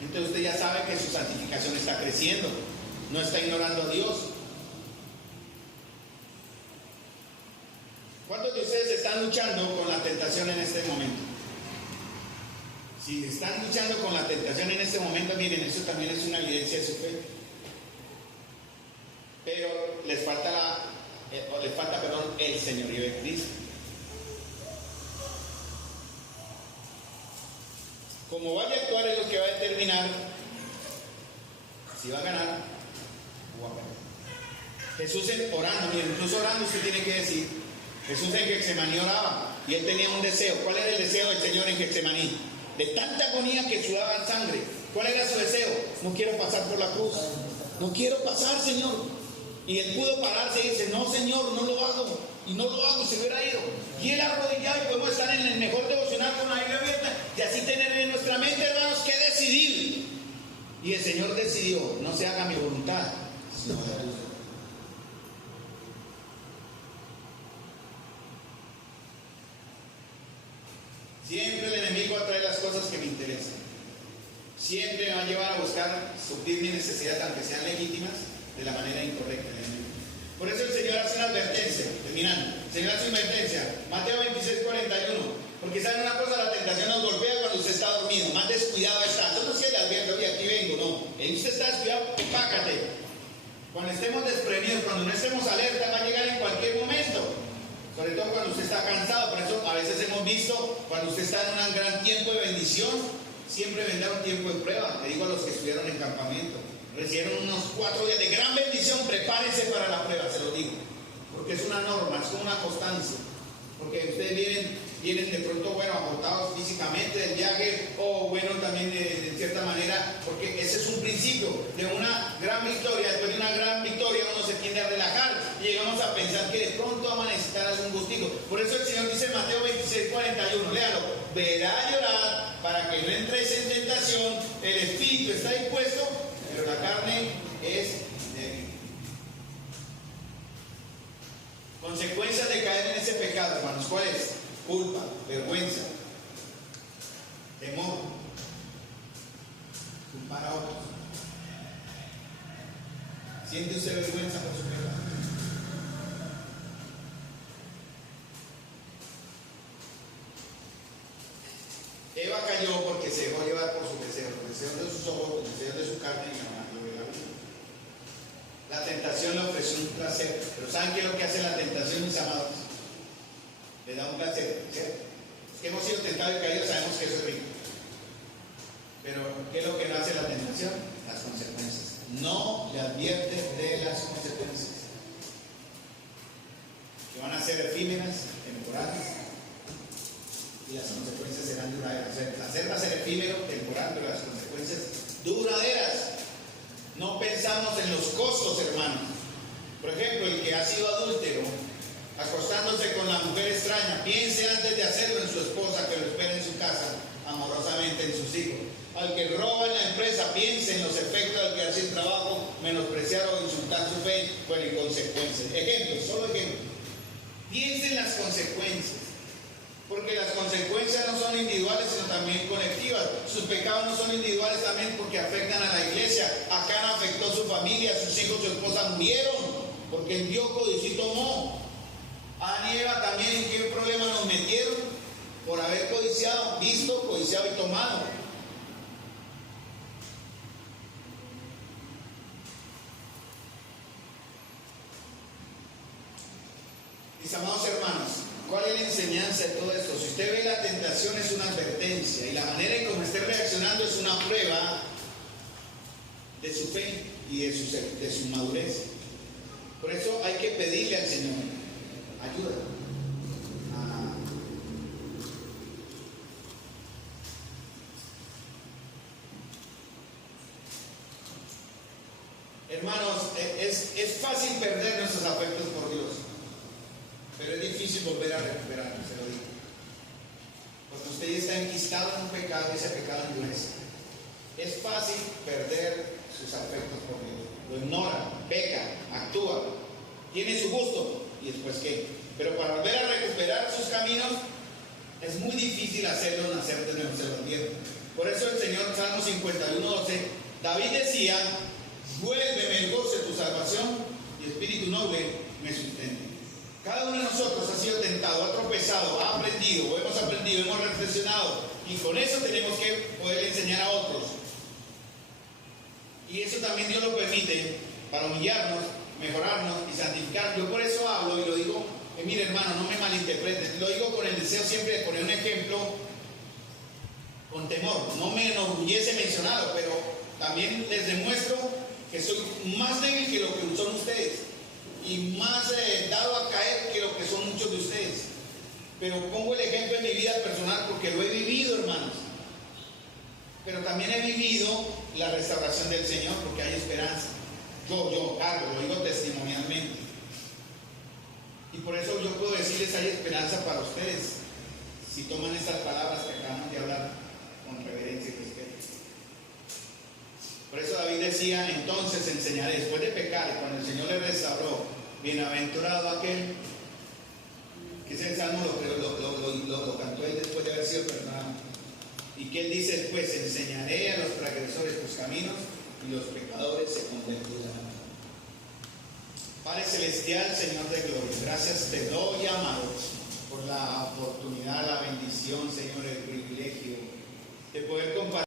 Entonces usted ya sabe que su santificación está creciendo. No está ignorando a Dios. ¿Cuántos de ustedes están luchando con la tentación en este momento? Si están luchando con la tentación en este momento, miren, eso también es una evidencia de su fe. Pero les falta el señorío de Cristo. Como vaya a actuar es lo que va a determinar si va a ganar o va a perder. Jesús orando, miren, incluso orando usted tiene que decir: Jesús en Getsemaní oraba y él tenía un deseo. ¿Cuál era el deseo del Señor en Getsemaní? De tanta agonía que sudaba sangre. ¿Cuál era su deseo? No quiero pasar por la cruz. No quiero pasar, Señor. Y él pudo pararse y dice: no, Señor, no lo hago. Y no lo hago, se hubiera ido. Y él arrodillado, y podemos estar en el mejor devocional con la Biblia abierta y así tener en nuestra mente, hermanos, que decidir. Y el Señor decidió: no se haga mi voluntad, sino la tuya. Siempre el enemigo atrae las cosas que me interesan. Siempre me va a llevar a buscar suplir mis necesidades, aunque sean legítimas, de la manera incorrecta. Por eso el Señor hace una advertencia, terminando. El Señor hace una advertencia, Mateo 26:41. Porque saben una cosa, la tentación nos golpea cuando usted está dormido. Más descuidado está. Eso no es que le advierto: oye, aquí vengo. No. Usted está descuidado, pácate. Cuando estemos desprevenidos, cuando no estemos alerta, va a llegar en cualquier momento. Sobre todo cuando usted está cansado. Por eso a veces hemos visto, cuando usted está en un gran tiempo de bendición, siempre vendrá un tiempo de prueba. Le digo a los que estuvieron en campamento, recibieron unos 4 días de gran bendición, prepárense para la prueba, se lo digo. Porque es una norma, es como una constancia. Porque ustedes vienen de pronto, bueno, agotados físicamente del viaje, o bueno, también de cierta manera, porque ese es un principio de una gran victoria. Después de una gran victoria uno se tiende a relajar y llegamos a pensar que de pronto vamos a necesitar algún gustico. Por eso el Señor dice en Mateo 26:41, léalo: verá llorar para que no entréis en tentación, el espíritu está dispuesto, pero la carne es débil. Consecuencias de caer en ese pecado, hermanos, ¿cuál es? Culpa, vergüenza, temor, culpar a otros. ¿Siente usted vergüenza por su pecado? Eva cayó porque se dejó llevar por su deseo, el deseo de sus ojos, el deseo de su carne y la de la vida. La tentación le ofreció un placer, pero ¿saben qué es lo que hace la tentación, mis amados? Le da un placer, ¿cierto? Es que hemos sido tentados y caídos, sabemos que eso es rico. Pero ¿qué es lo que no hace la tentación? Las consecuencias. No le advierte de las consecuencias, que van a ser efímeras, temporales, y las consecuencias serán duraderas. O sea, el placer va a ser efímero, temporal, pero las consecuencias consecuencias duraderas. No pensamos en los costos, hermanos. Por ejemplo, el que ha sido adúltero, acostándose con la mujer extraña, piense antes de hacerlo en su esposa que lo espera en su casa, amorosamente en sus hijos. Al que roba en la empresa, piense en los efectos del que hace el trabajo, menospreciar o insultar su fe, pues en consecuencias. Ejemplos, solo ejemplos. Piense en las consecuencias, porque las consecuencias no son individuales, sino también colectivas. Sus pecados no son individuales también porque afectan a la iglesia. Acán afectó a su familia, sus hijos, su esposa murieron, porque el vio, codició y tomó. Adán y Eva también, ¿en qué problema nos metieron? Por haber codiciado, visto, codiciado y tomado. Mis amados hermanos, ¿cuál es la enseñanza de todo esto? Si usted ve la tentación, es una advertencia, y la manera en cómo esté reaccionando es una prueba de su fe y de su madurez. Por eso hay que pedirle al Señor ayuda. Hermanos, es fácil perder nuestros afectos por Dios, pero es difícil volver a recuperarnos, se lo digo. Porque usted ya está enquistado en un pecado y ese pecado endurece. Es fácil perder sus afectos por Dios. Lo ignora, peca, actúa, tiene su gusto y después ¿qué? Pero para volver a recuperar sus caminos es muy difícil hacerlo nacer de nuevo, se lo advierto. Por eso el Señor, Salmo 51:12, David decía: vuélveme el gozo de tu salvación y espíritu noble me sustente. Cada uno de nosotros ha sido tentado, ha tropezado, ha aprendido, o hemos aprendido, hemos reflexionado, y con eso tenemos que poder enseñar a otros. Y eso también Dios lo permite para humillarnos, mejorarnos y santificarnos. Yo por eso hablo y lo digo, mire hermano, no me malinterpreten, lo digo con el deseo siempre de poner un ejemplo con temor. No me enorgullece mencionarlo, pero también les demuestro que soy más débil que lo que son ustedes y más dado a caer que lo que son muchos de ustedes. Pero pongo el ejemplo en mi vida personal porque lo he vivido, hermanos. Pero también he vivido la restauración del Señor porque hay esperanza. Yo, Carlos, lo digo testimonialmente. Y por eso yo puedo decirles, hay esperanza para ustedes si toman estas palabras que acabamos de hablar con reverencia y respeto. Por eso David decía: entonces enseñaré, después de pecar, cuando el Señor le restauró, bienaventurado aquel, que ese salmo lo cantó él después de haber sido perdonado. Y que él dice después: enseñaré a los transgresores tus caminos y los pecadores se convertirán. Padre celestial, Señor de gloria, gracias te doy, amado, por la oportunidad, la bendición, Señor, el privilegio de poder compartir